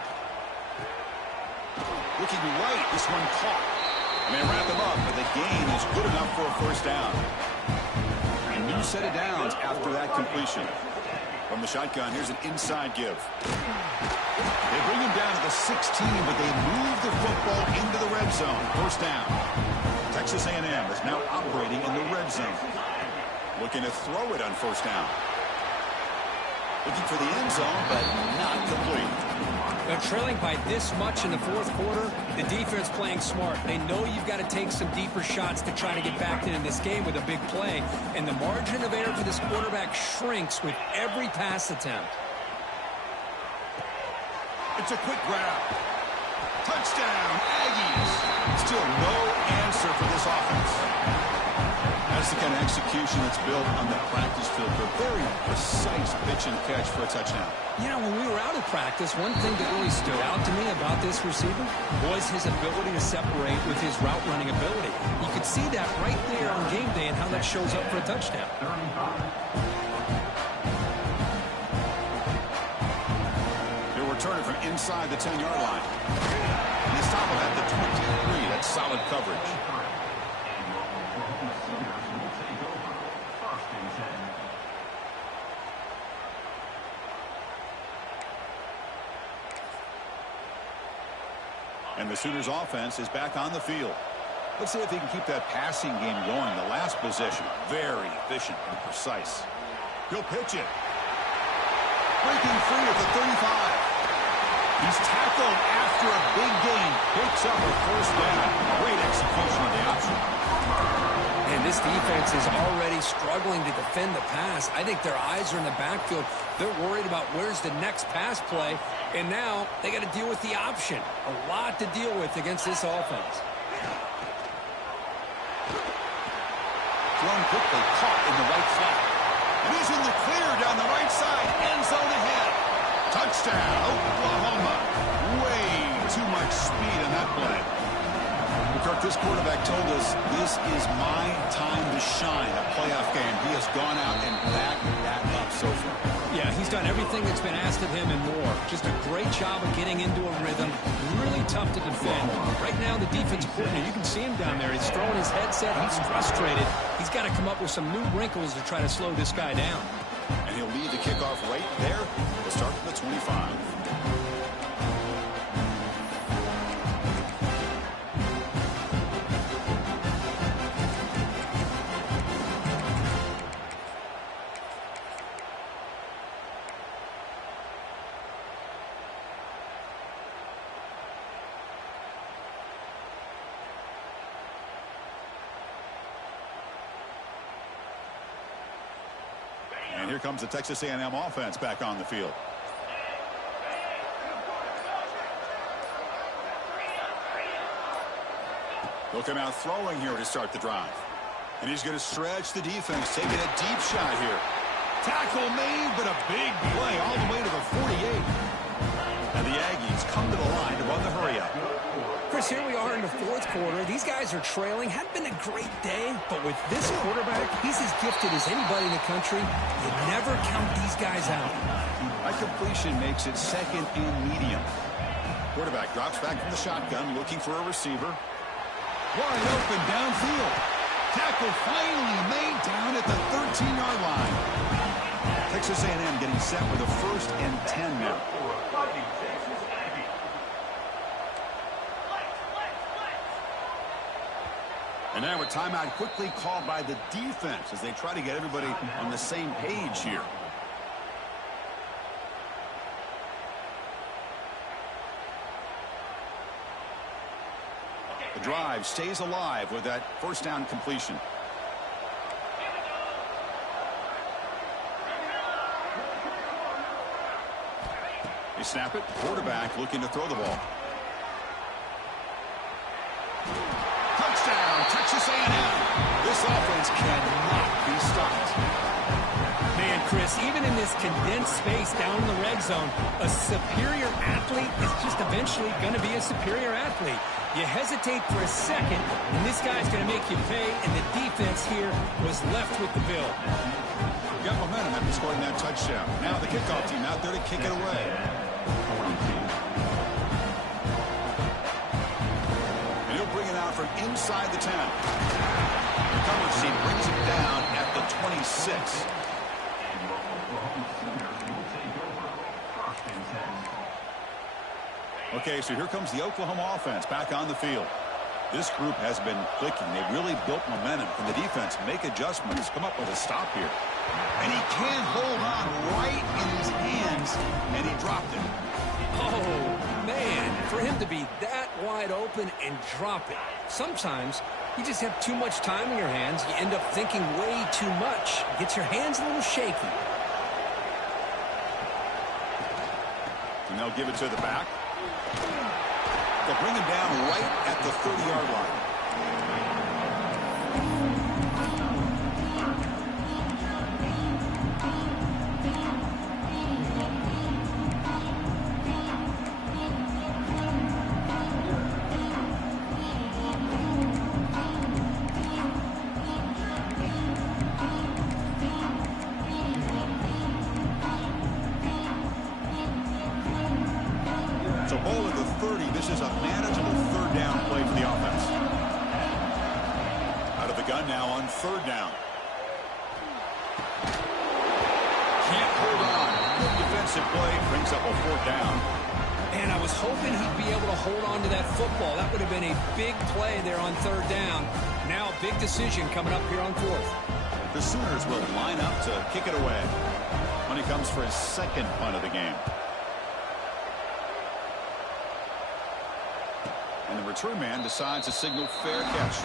Looking right, this one caught. And they wrap him up, but the gain is good enough for a first down. A new set of downs after that completion. From the shotgun, here's an inside give. They bring him down to the 16, but they move the football into the red zone. First down. Texas A&M is now operating in the red zone. Looking to throw it on first down. Looking for the end zone, but not complete. They're trailing by this much in the fourth quarter. The defense playing smart. They know you've got to take some deeper shots to try to get back into this game with a big play. And the margin of error for this quarterback shrinks with every pass attempt. It's a quick grab. Touchdown, Aggies. Still no answer for this offense. That's the kind of execution that's built on the practice field. A very precise pitch and catch for a touchdown. You know, when we were out of practice, one thing that really stood out to me about this receiver was his ability to separate with his route running ability. You could see that right there on game day and how that shows up for a touchdown. They'll return it from inside the 10-yard line. And they stop him at the 23. That's solid coverage. And the Sooners offense is back on the field. Let's see if he can keep that passing game going. The last possession, very efficient and precise. He'll pitch it. Breaking free at the 35. He's tackled after a big gain. Picks up a first down. Great execution on the option. And this defense is already struggling to defend the pass. I think their eyes are in the backfield. They're worried about where's the next pass play. And now they got to deal with the option. A lot to deal with against this offense. Thrown quickly, caught in the right flat. And he's in the clear down the right side. End zone ahead. Touchdown, Oklahoma. Way too much speed in that play. Kirk, this quarterback told us this is my time to shine, a playoff game. He has gone out and backed that up so far. Yeah, he's done everything that's been asked of him and more. Just a great job of getting into a rhythm. Really tough to defend. Right now, the defensive coordinator, you can see him down there. He's throwing his headset. He's frustrated. He's got to come up with some new wrinkles to try to slow this guy down. And he'll lead the kickoff right there. We'll start from the 25. And here comes the Texas A&M offense back on the field. They'll come out throwing here to start the drive. And he's going to stretch the defense, taking a deep shot here. Tackle made, but a big play all the way to the 48. And the Aggies come to the line to run the hurry up. Chris, here we are in the fourth quarter. These guys are trailing. Hadn't been a great day, but with this quarterback, he's as gifted as anybody in the country. You never count these guys out. That completion makes it second and medium. Quarterback drops back from the shotgun, looking for a receiver. Wide open downfield. Tackle finally made down at the 13-yard line. Texas A&M getting set with a 1st and 10 now. And now a timeout quickly called by the defense as they try to get everybody on the same page here. The drive stays alive with that first down completion. They snap it. Quarterback looking to throw the ball. Touchdown, Texas A&M. This offense cannot be stopped. Man, Chris, even in this condensed space down in the red zone, a superior athlete is just eventually going to be a superior athlete. You hesitate for a second, and this guy's going to make you pay, and the defense here was left with the bill. Got momentum after scoring that touchdown. Now the kickoff team out there to kick it away. And he'll bring it out from inside the 10. The coverage team brings it down at the 26. Okay, so here comes the Oklahoma offense back on the field. This group has been clicking. They've really built momentum. Can the defense make adjustments, come up with a stop here? And he can't hold on right in his hands, and he dropped it. Oh, man, for him to be that wide open and drop it. Sometimes you just have too much time in your hands. You end up thinking way too much. Gets your hands a little shaky. And they'll give it to the back. They'll bring him down right at the 30-yard line. So ball at the 30. This is a manageable third down play for the offense. Out of the gun now on third down. Can't hold on. Good defensive play brings up a fourth down. And I was hoping he'd be able to hold on to that football. That would have been a big play there on third down. Now a big decision coming up here on fourth. The Sooners will line up to kick it away when he comes for his second punt of the game. And the return man decides to signal fair catch.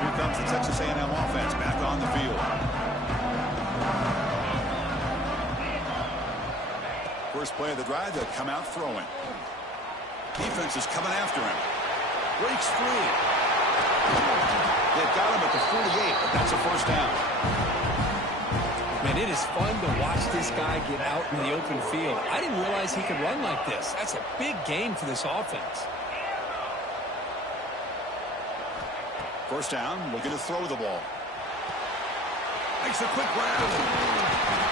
Here comes the Texas A&M offense back on the field. First play of the drive, they'll come out throwing. Defense is coming after him. Breaks free. They've got him at the 48, but that's a first down. Man, it is fun to watch this guy get out in the open field. I didn't realize he could run like this. That's a big gain for this offense. First down, looking to throw the ball. Makes a quick grab.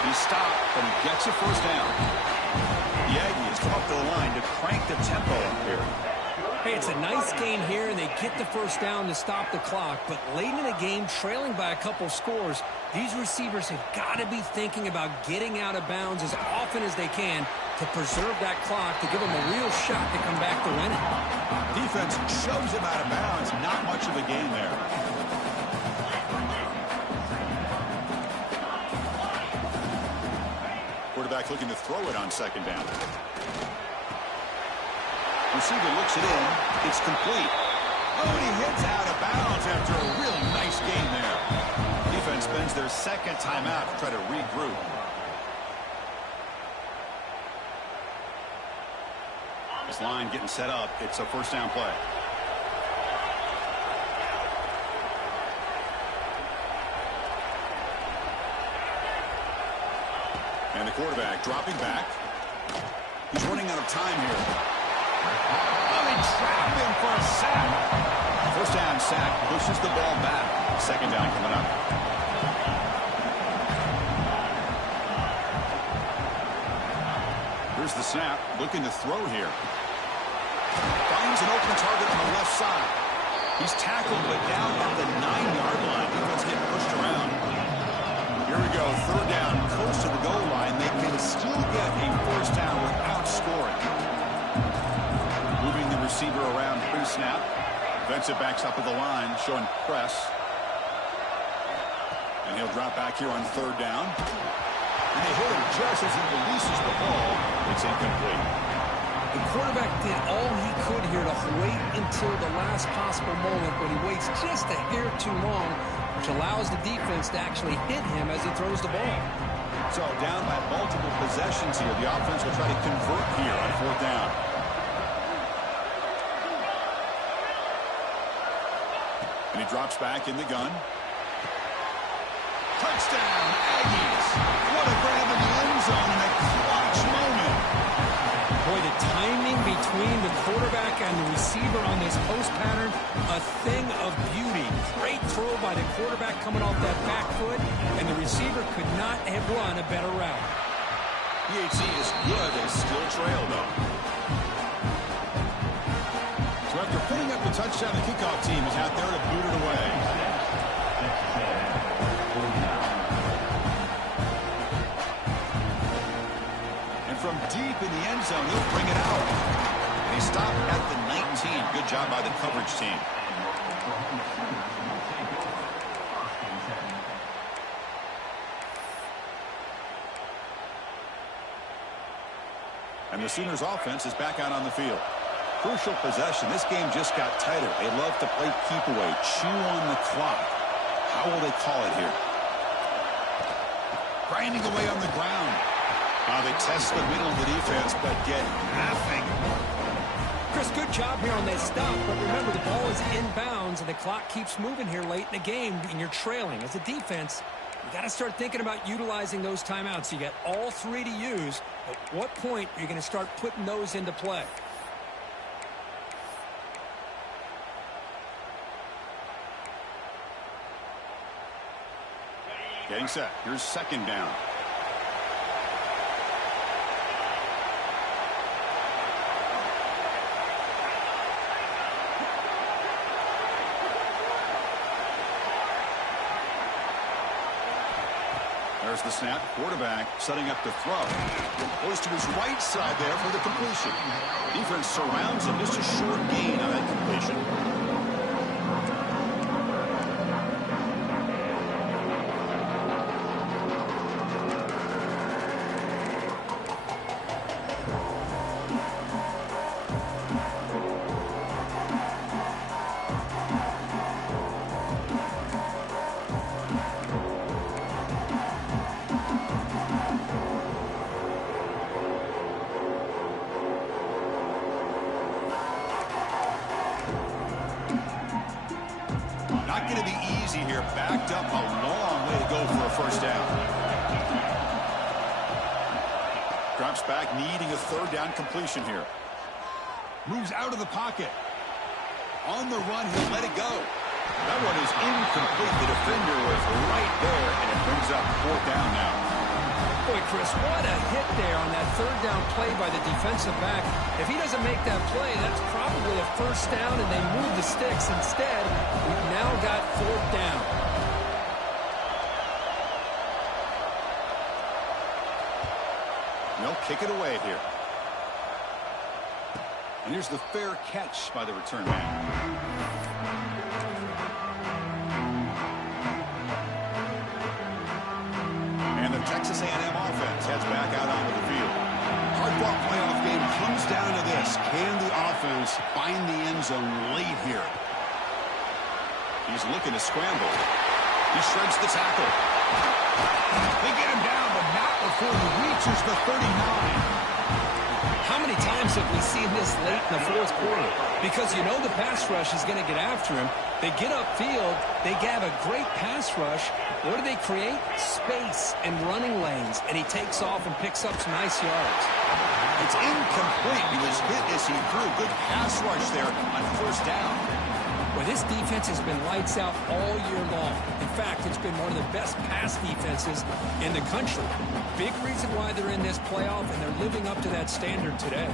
He stopped, but he gets a first down. The Aggies come up to the line to crank the tempo up here. Hey, it's a nice gain here, and they get the first down to stop the clock. But late in the game, trailing by a couple scores, these receivers have got to be thinking about getting out of bounds as often as they can to preserve that clock to give them a real shot to come back to win it. Defense shoves him out of bounds. Not much of a gain there. Quarterback looking to throw it on second down. Receiver looks it in. It's complete. Oh, and he hits out of bounds after a really nice game there. Defense spends their second timeout to try to regroup. This line getting set up. It's a first down play. And the quarterback dropping back. He's running out of time here. Oh, they trap him for a sack. First down sack pushes the ball back. Second down coming up. Here's the snap. Looking to throw here. Finds an open target on the left side. He's tackled but down at the 9-yard line. Defense getting pushed around. Here we go. Third down. Close to the goal line. They can still get a first down without scoring. Moving the receiver around pre-snap. Defensive backs up at the line, showing press. And he'll drop back here on third down. And they hit him just as he releases the ball. It's incomplete. The quarterback did all he could here to wait until the last possible moment, but he waits just a hair too long, which allows the defense to actually hit him as he throws the ball. So down by multiple possessions here. The offense will try to convert here on fourth down. And he drops back in the gun. Touchdown, Aggies. What a grab in the end zone in a clutch moment. Boy, the timing between the quarterback and the receiver on this post pattern, a thing of beauty. Great throw by the quarterback coming off that back foot, and the receiver could not have run a better route. PHC is good. They still trail, though. So after putting up the touchdown, the kickoff team is out there to boot it away. And from deep in the end zone, he'll bring it out. And he stopped at the 19. Good job by the coverage team. And the Sooners offense is back out on the field. Crucial possession. This game just got tighter. They love to play keep away, chew on the clock. How will they call it here? Grinding away on the ground. They test the middle of the defense, but get nothing. Chris, good job here on that stop, but remember the ball is inbounds and the clock keeps moving here late in the game and you're trailing. As a defense, you got to start thinking about utilizing those timeouts. You got all three to use. At what point are you going to start putting those into play? Getting set. Here's second down. There's the snap. Quarterback setting up to throw. Goes to his right side there for the completion. Defense surrounds him. Just a short gain on that completion. Not going to be easy here. Backed up a long way to go for a first down. Drops back, needing a third down completion here. Moves out of the pocket. On the run, he'll let it go. That one is incomplete. The defender was right there, and it brings up fourth down now. Boy, Chris, what a hit there on that third down play by the defensive back. If he doesn't make that play, that's probably a first down, and they move the sticks. Instead, we've now got fourth down. They'll kick it away here. And here's the fair catch by the return man. Texas A&M offense heads back out onto the field. Hard-fought playoff game comes down to this. Can the offense find the end zone late here? He's looking to scramble. He shreds the tackle. They get him down, but not before he reaches the 39. How many times have we seen this late in the fourth quarter? Because you know the pass rush is going to get after him. They get upfield. They have a great pass rush. What do they create? Space and running lanes. And he takes off and picks up some nice yards. It's incomplete. He was hit as he threw. Good pass rush there on first down. Well, this defense has been lights out all year long. In fact, it's been one of the best pass defenses in the country. Big reason why they're in this playoff, and they're living up to that standard today.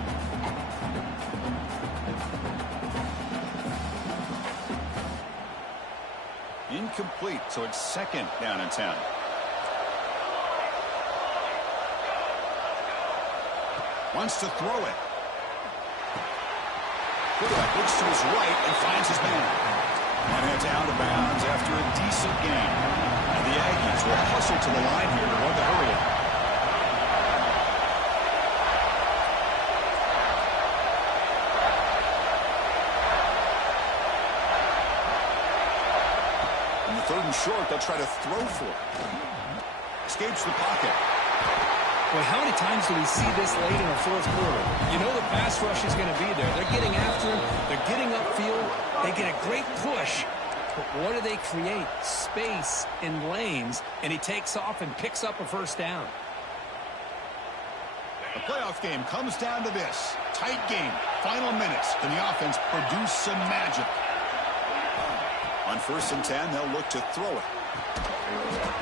Incomplete, so it's second down and 10. Wants to throw it. Quarterback looks to his right and finds his man. And heads out of bounds after a decent game. And the Aggies will hustle to the line here to run the hurry up. In the third and short, they'll try to throw for it. Escapes the pocket. Well, how many times do we see this late in the fourth quarter? You know the pass rush is going to be there. They're getting after him. They're getting upfield. They get a great push. But what do they create? Space in lanes. And he takes off and picks up a first down. The playoff game comes down to this. Tight game. Final minutes. Can the offense produce some magic? On 1st and 10, they'll look to throw it.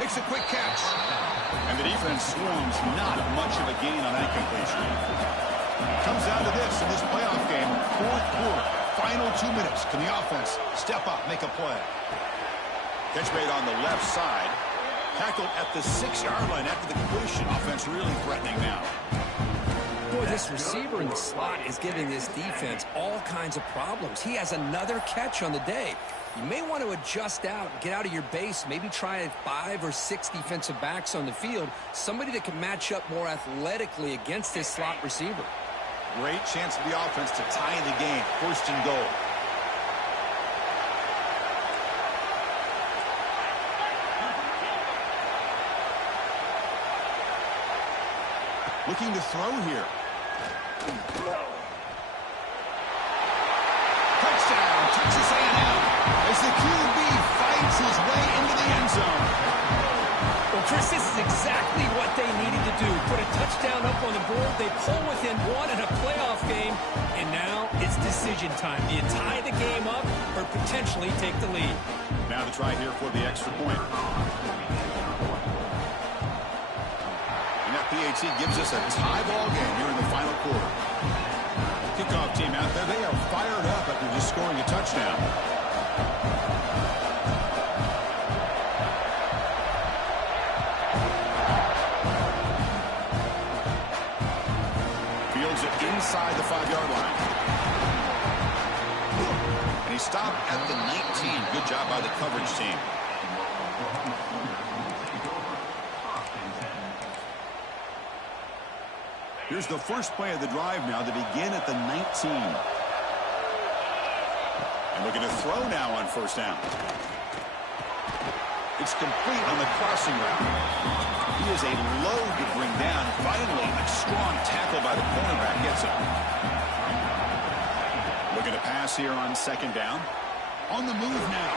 Makes a quick catch. And the defense swarms not much of a gain on that completion. Comes down to this in this playoff game. Fourth quarter. Final 2 minutes. Can the offense step up, make a play? Catch made on the left side. Tackled at the 6-yard line after the completion. Offense really threatening now. Boy, this receiver in the slot is giving this defense all kinds of problems. He has another catch on the day. You may want to adjust out, get out of your base, maybe try 5 or 6 defensive backs on the field, somebody that can match up more athletically against this slot receiver. Great chance for the offense to tie the game. 1st and goal. Looking to throw here. Touchdown, Texas A&M, as the QB fights his way into the end zone. Well, Chris, this is exactly what they needed to do. Put a touchdown up on the board. They pull within one in a playoff game, and now it's decision time. Do you tie the game up or potentially take the lead? Now the try here for the extra point. And that PAT gives us a tie ball game here in the final quarter. Kickoff team out there, they are fired up after just scoring a touchdown. moves it inside the 5-yard line. And he stopped at the 19. Good job by the coverage team. Here's the first play of the drive now to begin at the 19. And looking to throw now on first down. It's complete on the crossing route. He is a load to bring down. Finally, a strong tackle by the cornerback gets him. Looking to pass here on second down. On the move now.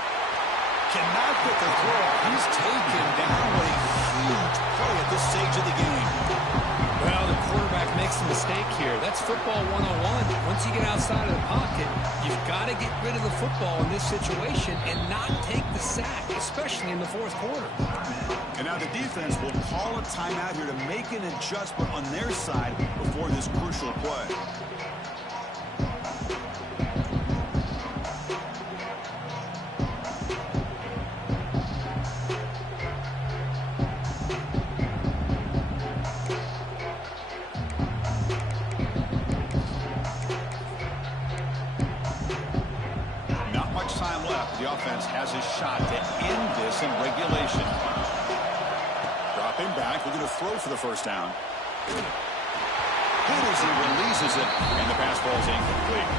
Cannot get the throw. He's taken down. What a huge play at this stage of the game. Well, the quarterback makes a mistake here. That's football 101. Once you get outside of the pocket, you've got to get rid of the football in this situation and not take the sack, especially in the fourth quarter. And now the defense will call a timeout here to make an adjustment on their side before this crucial play. The offense has a shot to end this in regulation. Dropping back, looking to throw for the first down. Good as he releases it, and the pass ball is incomplete.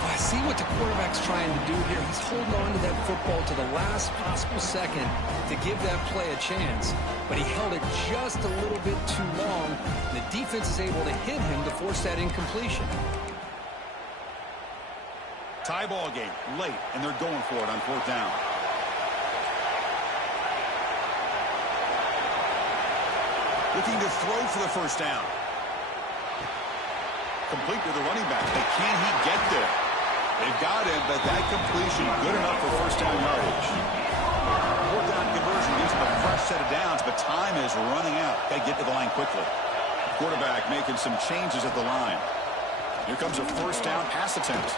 I see what the quarterback's trying to do here. He's holding on to that football to the last possible second to give that play a chance. But he held it just a little bit too long, and the defense is able to hit him to force that incompletion. Tie ball game late, and they're going for it on fourth down. Looking to throw for the first down. Complete to the running back, but can he get there? They've got him, but that completion good enough for first down yardage. Fourth down conversion using a fresh set of downs, but time is running out. Got to get to the line quickly. Quarterback making some changes at the line. Here comes a first down pass attempt.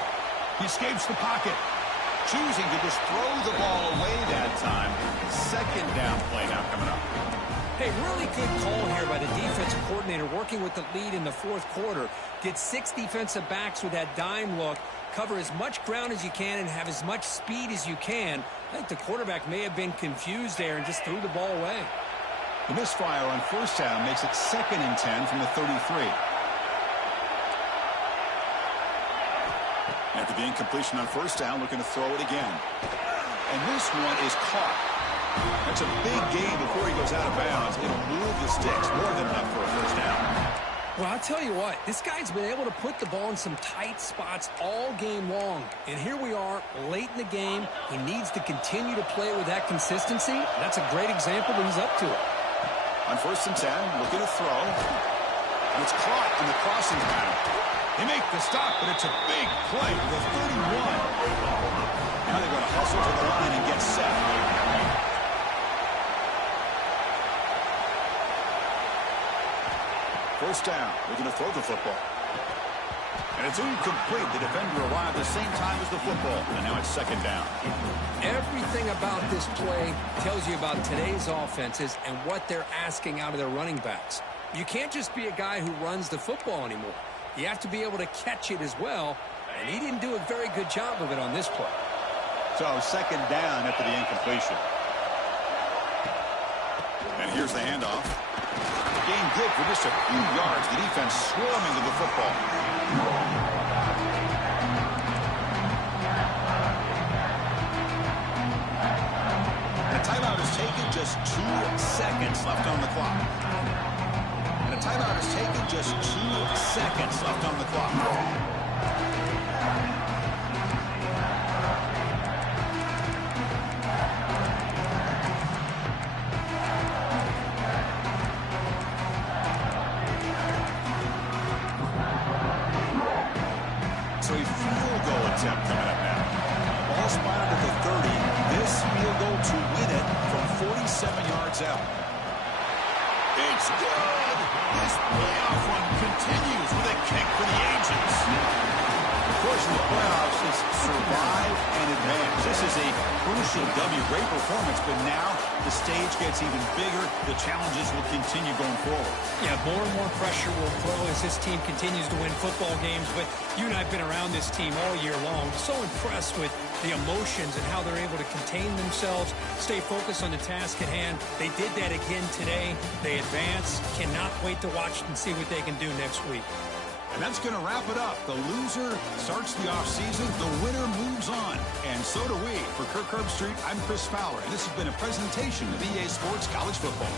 He escapes the pocket, choosing to just throw the ball away that time. Second down play now coming up. Hey, really good call here by the defensive coordinator working with the lead in the fourth quarter. Get 6 defensive backs with that dime look, cover as much ground as you can, and have as much speed as you can. I think the quarterback may have been confused there and just threw the ball away. The misfire on first down makes it 2nd and 10 from the 33. After the incompletion on first down, looking to throw it again. And this one is caught. That's a big gain before he goes out of bounds. It'll move the sticks, more than enough for a first down. Well, I'll tell you what, this guy's been able to put the ball in some tight spots all game long. And here we are, late in the game. He needs to continue to play with that consistency. That's a great example that he's up to it. On 1st and 10, looking to throw. And it's caught on the crossing route. They make the stop, but it's a big play to the 31. Now they're going to hustle to the line and get set. First down, looking to throw the football. And it's incomplete. The defender arrived at the same time as the football, and now it's 2nd down. Everything about this play tells you about today's offenses and what they're asking out of their running backs. You can't just be a guy who runs the football anymore. You have to be able to catch it as well, and he didn't do a very good job of it on this play. So 2nd down after the incompletion. And here's the handoff. Gain good for just a few yards. The defense swarming to the football. The timeout is taken, just 2 seconds left on the clock. And the timeout is taken, just 2 seconds left on the clock. So a field goal attempt coming up now. Ball spotted at the 30. This field goal to win it from 47 yards out. It's good. This playoff run continues with a kick for the ages. Of course, in the playoffs is survive and advance. This is a crucial W. Great performance, but now the stage gets even bigger. The challenges will continue going forward. Yeah, more and more pressure will grow as this team continues to win football games. But you and I have been around this team all year long. So impressed with the emotions and how they're able to contain themselves, stay focused on the task at hand. They did that again today. They advance. Cannot wait to watch and see what they can do next week. And that's going to wrap it up. The loser starts the offseason. The winner moves on. And so do we. For Kirk Herbstreit, I'm Chris Fowler. And this has been a presentation of EA Sports College Football.